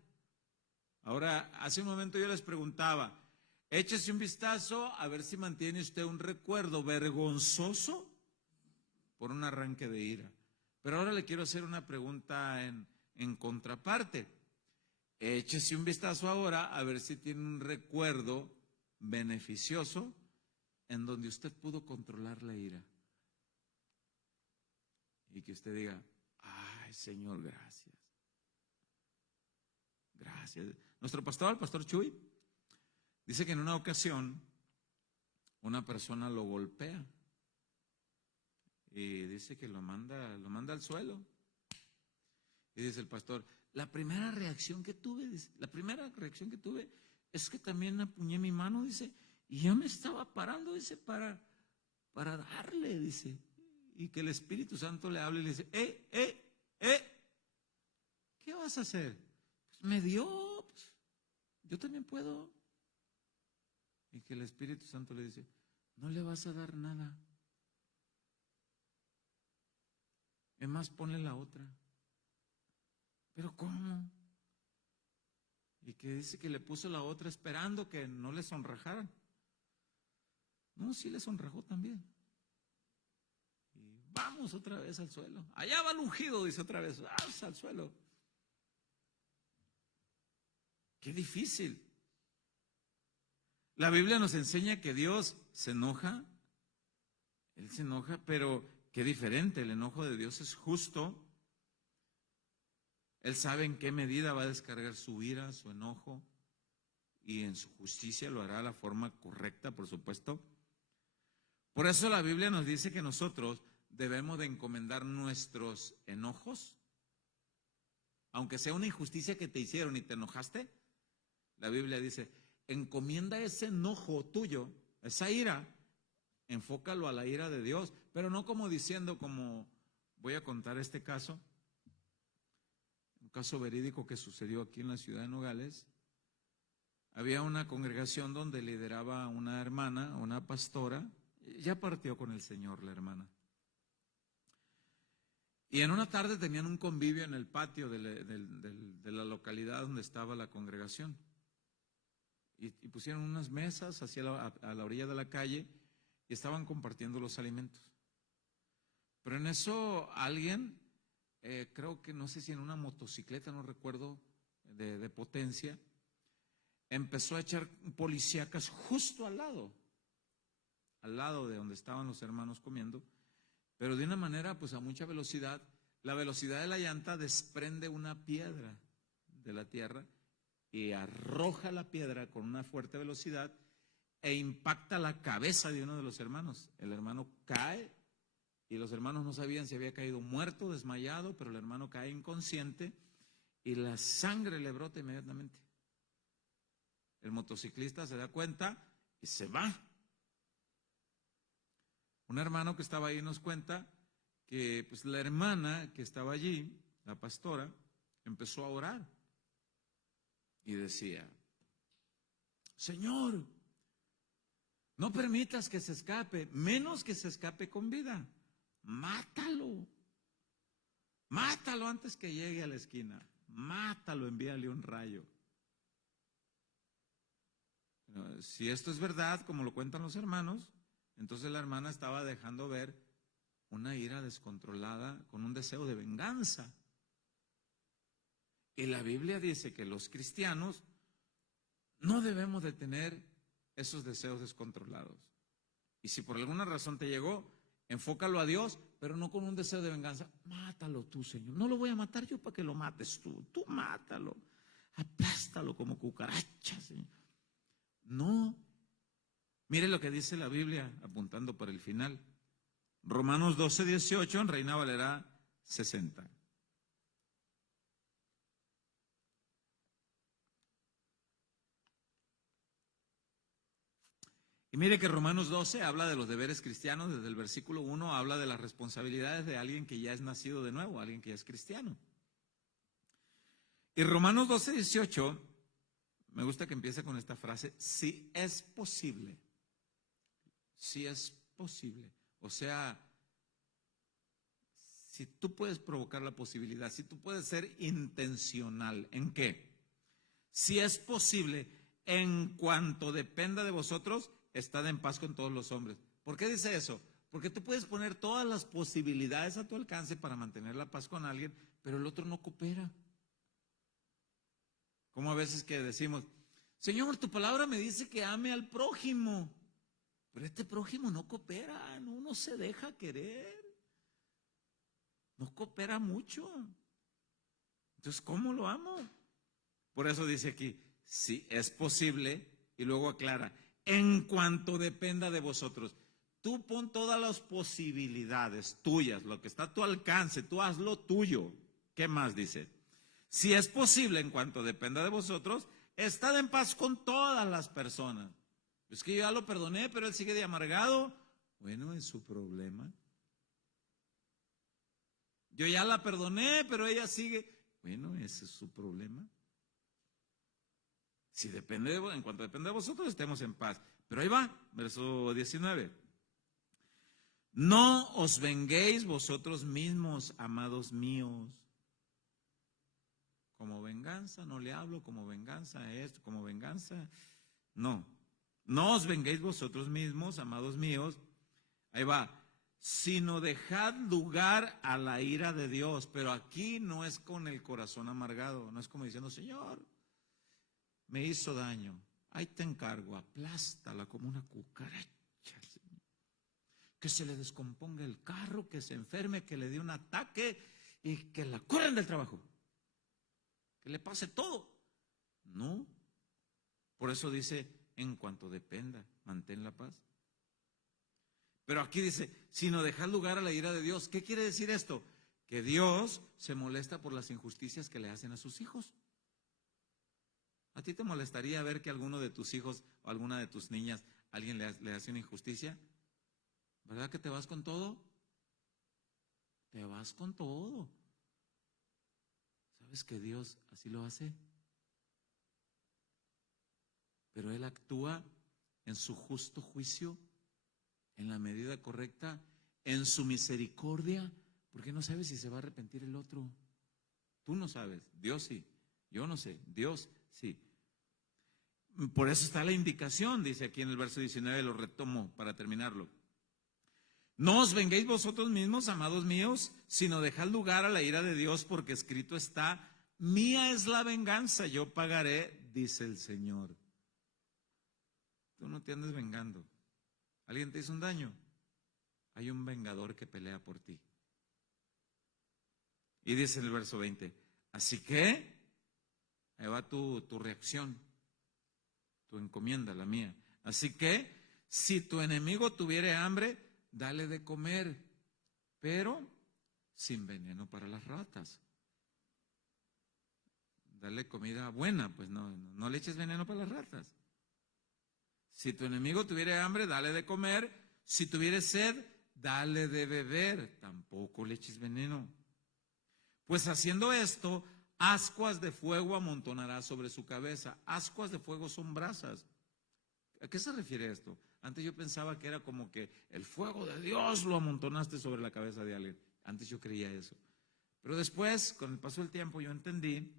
Ahora, hace un momento yo les preguntaba, échese un vistazo a ver si mantiene usted un recuerdo vergonzoso por un arranque de ira. Pero ahora le quiero hacer una pregunta en contraparte. Échese un vistazo ahora a ver si tiene un recuerdo beneficioso en donde usted pudo controlar la ira. Y que usted diga, ay, Señor, gracias. Gracias. Nuestro pastor, el pastor Chuy, dice que en una ocasión una persona lo golpea y dice que lo manda al suelo. Y dice el pastor, la primera reacción que tuve es que también apuñé mi mano, dice, y yo me estaba parando, dice, para darle, dice, y que el Espíritu Santo le hable y le dice, ¿qué vas a hacer? Pues me dio, pues, yo también puedo. Y que el Espíritu Santo le dice, no le vas a dar nada. Es más, ponle la otra. ¿Pero cómo? Y que dice que le puso la otra esperando que no le sonrajaran. No, sí le sonrajó también. Y vamos otra vez al suelo. Allá va el ungido, dice otra vez. Vamos al suelo. Qué difícil. La Biblia nos enseña que Dios se enoja. Él se enoja, pero qué diferente. El enojo de Dios es justo. Él sabe en qué medida va a descargar su ira, su enojo, y en su justicia lo hará de la forma correcta, por supuesto. Por eso la Biblia nos dice que nosotros debemos de encomendar nuestros enojos, aunque sea una injusticia que te hicieron y te enojaste. La Biblia dice, encomienda ese enojo tuyo, esa ira, enfócalo a la ira de Dios, pero no como diciendo, como voy a contar este caso. Un caso verídico que sucedió aquí en la ciudad de Nogales. Había una congregación donde lideraba una hermana, una pastora, ya partió con el Señor la hermana. Y en una tarde tenían un convivio en el patio de la localidad donde estaba la congregación. Y pusieron unas mesas a la orilla de la calle y estaban compartiendo los alimentos. Pero en eso alguien, creo que no sé si en una motocicleta, no recuerdo, de potencia, empezó a echar policíacas justo al lado de donde estaban los hermanos comiendo, pero de una manera pues a mucha velocidad. La velocidad de la llanta desprende una piedra de la tierra y arroja la piedra con una fuerte velocidad e impacta la cabeza de uno de los hermanos. El hermano cae y los hermanos no sabían si había caído muerto, desmayado, pero el hermano cae inconsciente y la sangre le brota inmediatamente. El motociclista se da cuenta y se va. Un hermano que estaba ahí nos cuenta que pues, la hermana que estaba allí, la pastora, empezó a orar y decía, Señor, no permitas que se escape, menos que se escape con vida. Mátalo. Mátalo antes que llegue a la esquina. Mátalo, envíale un rayo. Si esto es verdad, como lo cuentan los hermanos, entonces la hermana estaba dejando ver una ira descontrolada con un deseo de venganza. Y la Biblia dice que los cristianos no debemos de tener esos deseos descontrolados. Y si por alguna razón te llegó, enfócalo a Dios, pero no con un deseo de venganza. Mátalo tú, Señor. No lo voy a matar yo para que lo mates tú. Tú mátalo. Aplástalo como cucaracha, Señor. No. Mire lo que dice la Biblia, apuntando para el final. Romanos 12:18, en Reina Valera 60. Y mire que Romanos 12 habla de los deberes cristianos, desde el versículo 1 habla de las responsabilidades de alguien que ya es nacido de nuevo, alguien que ya es cristiano. Y Romanos 12, 18, me gusta que empiece con esta frase, si es posible. Si es posible. O sea, si tú puedes provocar la posibilidad, si tú puedes ser intencional, ¿en qué? Si es posible, en cuanto dependa de vosotros, estad en paz con todos los hombres. ¿Por qué dice eso? Porque tú puedes poner todas las posibilidades a tu alcance para mantener la paz con alguien, pero el otro no coopera. Como a veces que decimos, Señor, tu palabra me dice que ame al prójimo, pero este prójimo no coopera, no se deja querer, no coopera mucho. Entonces, ¿cómo lo amo? Por eso dice aquí, si es posible, y luego aclara, en cuanto dependa de vosotros. Tú pon todas las posibilidades tuyas, lo que está a tu alcance, tú haz lo tuyo. ¿Qué más dice? Si es posible, en cuanto dependa de vosotros, estad en paz con todas las personas. Es que yo ya lo perdoné, pero él sigue de amargado. Bueno, es su problema. Yo ya la perdoné, pero ella sigue. Bueno, ese es su problema. Si depende en cuanto depende de vosotros, estemos en paz. Pero ahí va, verso 19. No os venguéis vosotros mismos, amados míos. Como venganza, no le hablo como venganza esto, como venganza. No, no os venguéis vosotros mismos, amados míos. Ahí va. Sino dejad lugar a la ira de Dios. Pero aquí no es con el corazón amargado, no es como diciendo, Señor, me hizo daño, ahí te encargo, aplástala como una cucaracha, Señor. Que se le descomponga el carro, que se enferme, que le dé un ataque y que la corran del trabajo, que le pase todo. No, por eso dice, en cuanto dependa, mantén la paz. Pero aquí dice, sino dejad lugar a la ira de Dios. ¿Qué quiere decir esto? Que Dios se molesta por las injusticias que le hacen a sus hijos. ¿A ti te molestaría ver que alguno de tus hijos o alguna de tus niñas, alguien le hace una injusticia? ¿Verdad que te vas con todo? Te vas con todo. ¿Sabes que Dios así lo hace? Pero Él actúa en su justo juicio, en la medida correcta, en su misericordia, porque no sabes si se va a arrepentir el otro. Tú no sabes, Dios sí. Yo no sé, Dios sí. Por eso está la indicación, dice aquí en el verso 19, lo retomo para terminarlo. No os venguéis vosotros mismos, amados míos, sino dejad lugar a la ira de Dios, porque escrito está, mía es la venganza, yo pagaré, dice el Señor. Tú no te andes vengando. ¿Alguien te hizo un daño? Hay un vengador que pelea por ti. Y dice en el verso 20, así que, ahí va tu reacción, tu encomienda, la mía. Así que, si tu enemigo tuviere hambre, dale de comer, pero sin veneno para las ratas. Dale comida buena, pues no le eches veneno para las ratas. Si tu enemigo tuviere hambre, dale de comer. Si tuviere sed, dale de beber. Tampoco le eches veneno. Pues haciendo esto, ascuas de fuego amontonará sobre su cabeza. Ascuas de fuego son brasas. ¿A qué se refiere esto? Antes yo pensaba que era como que el fuego de Dios lo amontonaste sobre la cabeza de alguien. Antes yo creía eso. Pero después, con el paso del tiempo, yo entendí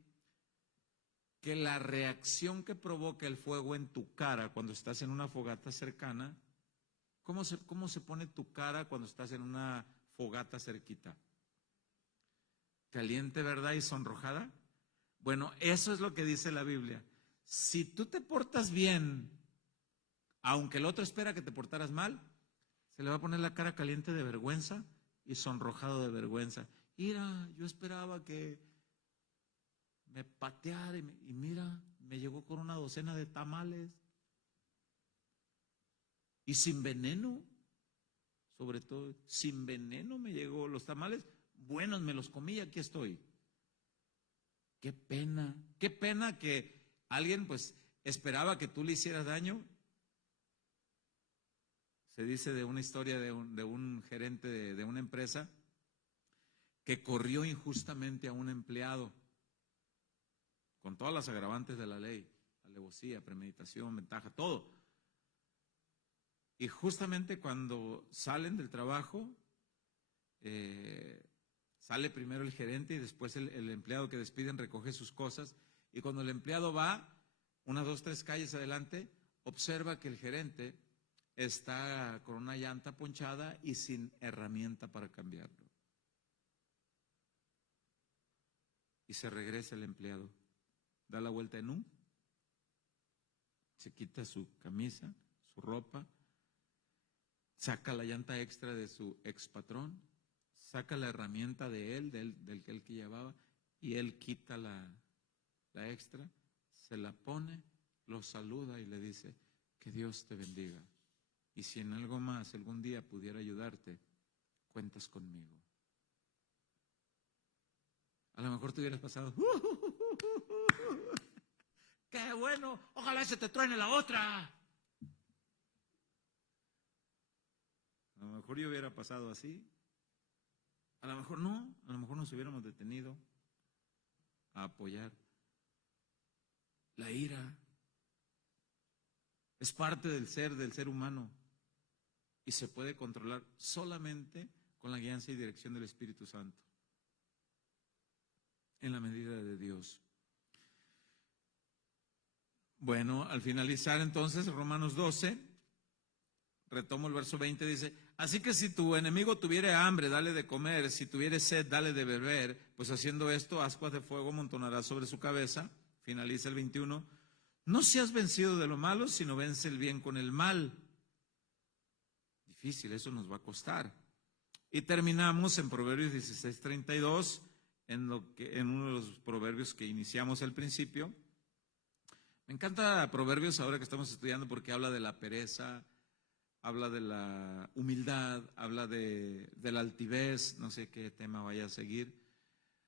que la reacción que provoca el fuego en tu cara cuando estás en una fogata cercana, ¿cómo se pone tu cara cuando estás en una fogata cerquita? Caliente, ¿verdad? Y sonrojada. Bueno, eso es lo que dice la Biblia. Si tú te portas bien, aunque el otro espera que te portaras mal, se le va a poner la cara caliente de vergüenza y sonrojado de vergüenza. Mira, yo esperaba que me pateara y mira, me llegó con una docena de tamales y sin veneno, sobre todo, sin veneno me llegó los tamales, buenos me los comí y aquí estoy. Qué pena que alguien pues esperaba que tú le hicieras daño Se dice de una historia de un gerente de una empresa que corrió injustamente a un empleado con todas las agravantes de la ley, alevosía, premeditación, ventaja, todo. Y justamente cuando salen del trabajo, sale primero el gerente y después el empleado que despiden recoge sus cosas. Y cuando el empleado va, unas 2, 3 calles adelante, observa que el gerente está con una llanta ponchada y sin herramienta para cambiarlo. Y se regresa el empleado, da la vuelta en U, se quita su camisa, su ropa, saca la llanta extra de su expatrón, saca la herramienta de él, del que llevaba, y él quita la extra, se la pone, lo saluda y le dice: que Dios te bendiga. Y si en algo más algún día pudiera ayudarte, cuentas conmigo. A lo mejor te hubieras pasado: ¡qué bueno! ¡Ojalá se te truene la otra! A lo mejor yo hubiera pasado así. A lo mejor no, a lo mejor nos hubiéramos detenido a apoyar. La ira es parte del ser humano, y se puede controlar solamente con la guianza y dirección del Espíritu Santo, en la medida de Dios. Bueno, al finalizar entonces Romanos 12, retomo el verso 20, dice: así que si tu enemigo tuviere hambre, dale de comer; si tuviere sed, dale de beber, pues haciendo esto, ascuas de fuego amontonarás sobre su cabeza. Finaliza el 21. No seas vencido de lo malo, sino vence el bien con el mal. Difícil, eso nos va a costar. Y terminamos en Proverbios 16:32, en uno de los proverbios que iniciamos al principio. Me encanta Proverbios ahora que estamos estudiando, porque habla de la pereza, habla de la humildad, habla de la altivez, no sé qué tema vaya a seguir.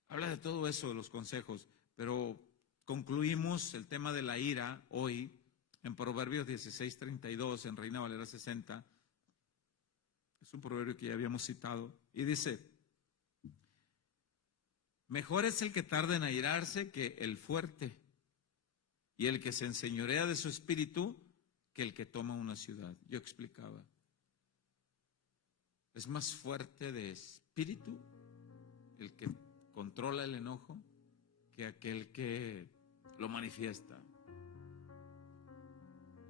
Habla de todo eso, de los consejos, pero concluimos el tema de la ira hoy en Proverbios 16:32, en Reina Valera 60. Es un proverbio que ya habíamos citado, y dice: mejor es el que tarda en airarse que el fuerte, y el que se enseñorea de su espíritu que el que toma una ciudad. Yo explicaba, es más fuerte de espíritu el que controla el enojo que aquel que lo manifiesta.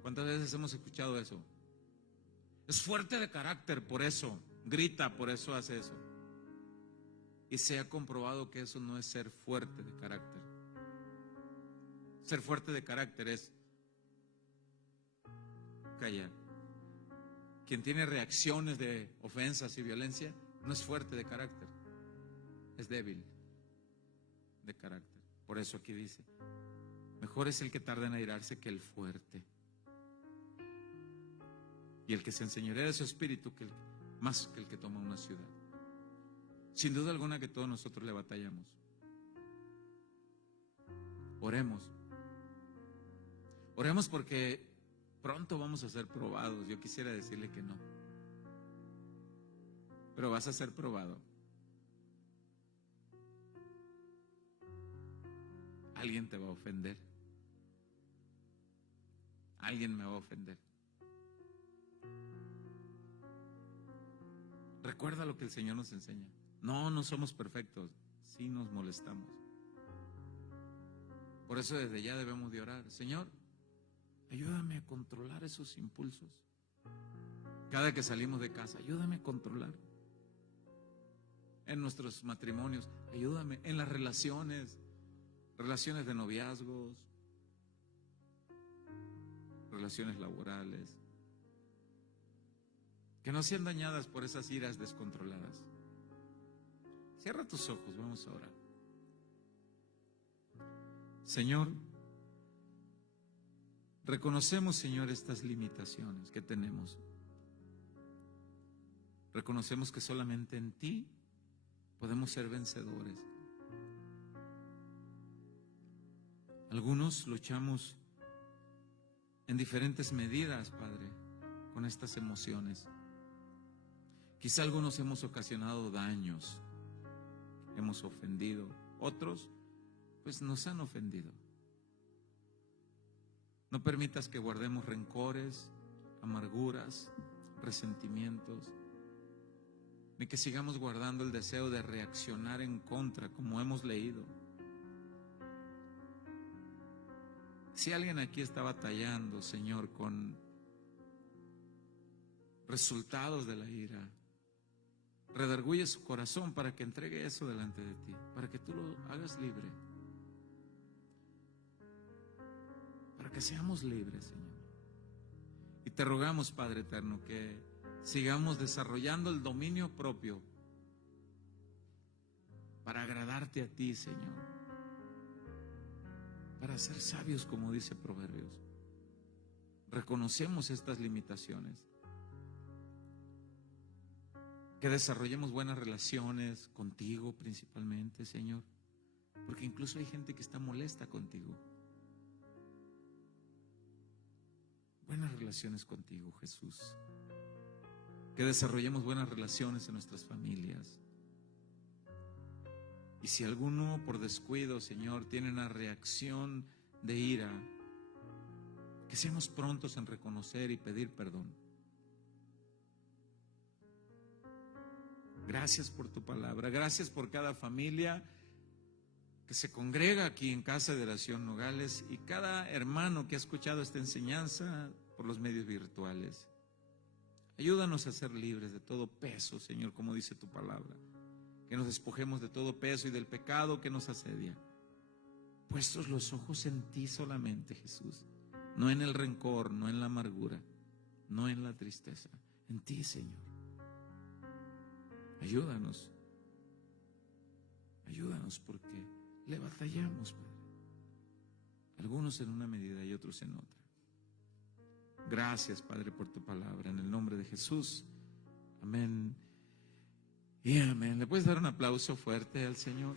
¿Cuántas veces hemos escuchado eso? Es fuerte de carácter, por eso grita, por eso hace eso. Y se ha comprobado que eso no es ser fuerte de carácter. Ser fuerte de carácter es callar. Quien tiene reacciones de ofensas y violencia no es fuerte de carácter, es débil de carácter. Por eso aquí dice: mejor es el que tarda en airarse que el fuerte, y el que se enseñorea de su espíritu más que el que toma una ciudad. Sin duda alguna que todos nosotros le batallamos. Oremos. Oremos porque pronto vamos a ser probados. Yo quisiera decirle que no, pero vas a ser probado. Alguien te va a ofender. Alguien me va a ofender. Recuerda lo que el Señor nos enseña. No somos perfectos, sí nos molestamos. Por eso desde ya debemos de orar: Señor, ayúdame a controlar esos impulsos. Cada que salimos de casa, ayúdame a controlar. En nuestros matrimonios, ayúdame. En las relaciones de noviazgos, relaciones laborales, que no sean dañadas por esas iras descontroladas. Cierra tus ojos, vamos a orar. Señor, reconocemos, Señor, estas limitaciones que tenemos. Reconocemos que solamente en ti podemos ser vencedores. Algunos luchamos en diferentes medidas, Padre, con estas emociones. Quizá algunos hemos ocasionado daños, hemos ofendido, otros pues nos han ofendido. No permitas que guardemos rencores, amarguras, resentimientos, ni que sigamos guardando el deseo de reaccionar en contra, como hemos leído. Si alguien aquí está batallando, Señor, con resultados de la ira, redarguye su corazón para que entregue eso delante de ti, para que tú lo hagas libre, para que seamos libres, Señor. Y te rogamos, Padre eterno, que sigamos desarrollando el dominio propio para agradarte a ti, Señor, para ser sabios, como dice Proverbios. Reconocemos estas limitaciones. Que desarrollemos buenas relaciones contigo principalmente, Señor, porque incluso hay gente que está molesta contigo. Buenas relaciones contigo, Jesús. Que desarrollemos buenas relaciones en nuestras familias. Y si alguno por descuido, Señor, tiene una reacción de ira, que seamos prontos en reconocer y pedir perdón. Gracias por tu palabra, gracias por cada familia que se congrega aquí en Casa de Oración Nogales y cada hermano que ha escuchado esta enseñanza por los medios virtuales. Ayúdanos a ser libres de todo peso, Señor, como dice tu palabra, que nos despojemos de todo peso y del pecado que nos asedia, puestos los ojos en ti solamente, Jesús, no en el rencor, no en la amargura, no en la tristeza, en ti, Señor. Ayúdanos porque le batallamos, Padre. Algunos en una medida y otros en otra. Gracias, Padre, por tu palabra. En el nombre de Jesús. Amén y amén. ¿Le puedes dar un aplauso fuerte al Señor?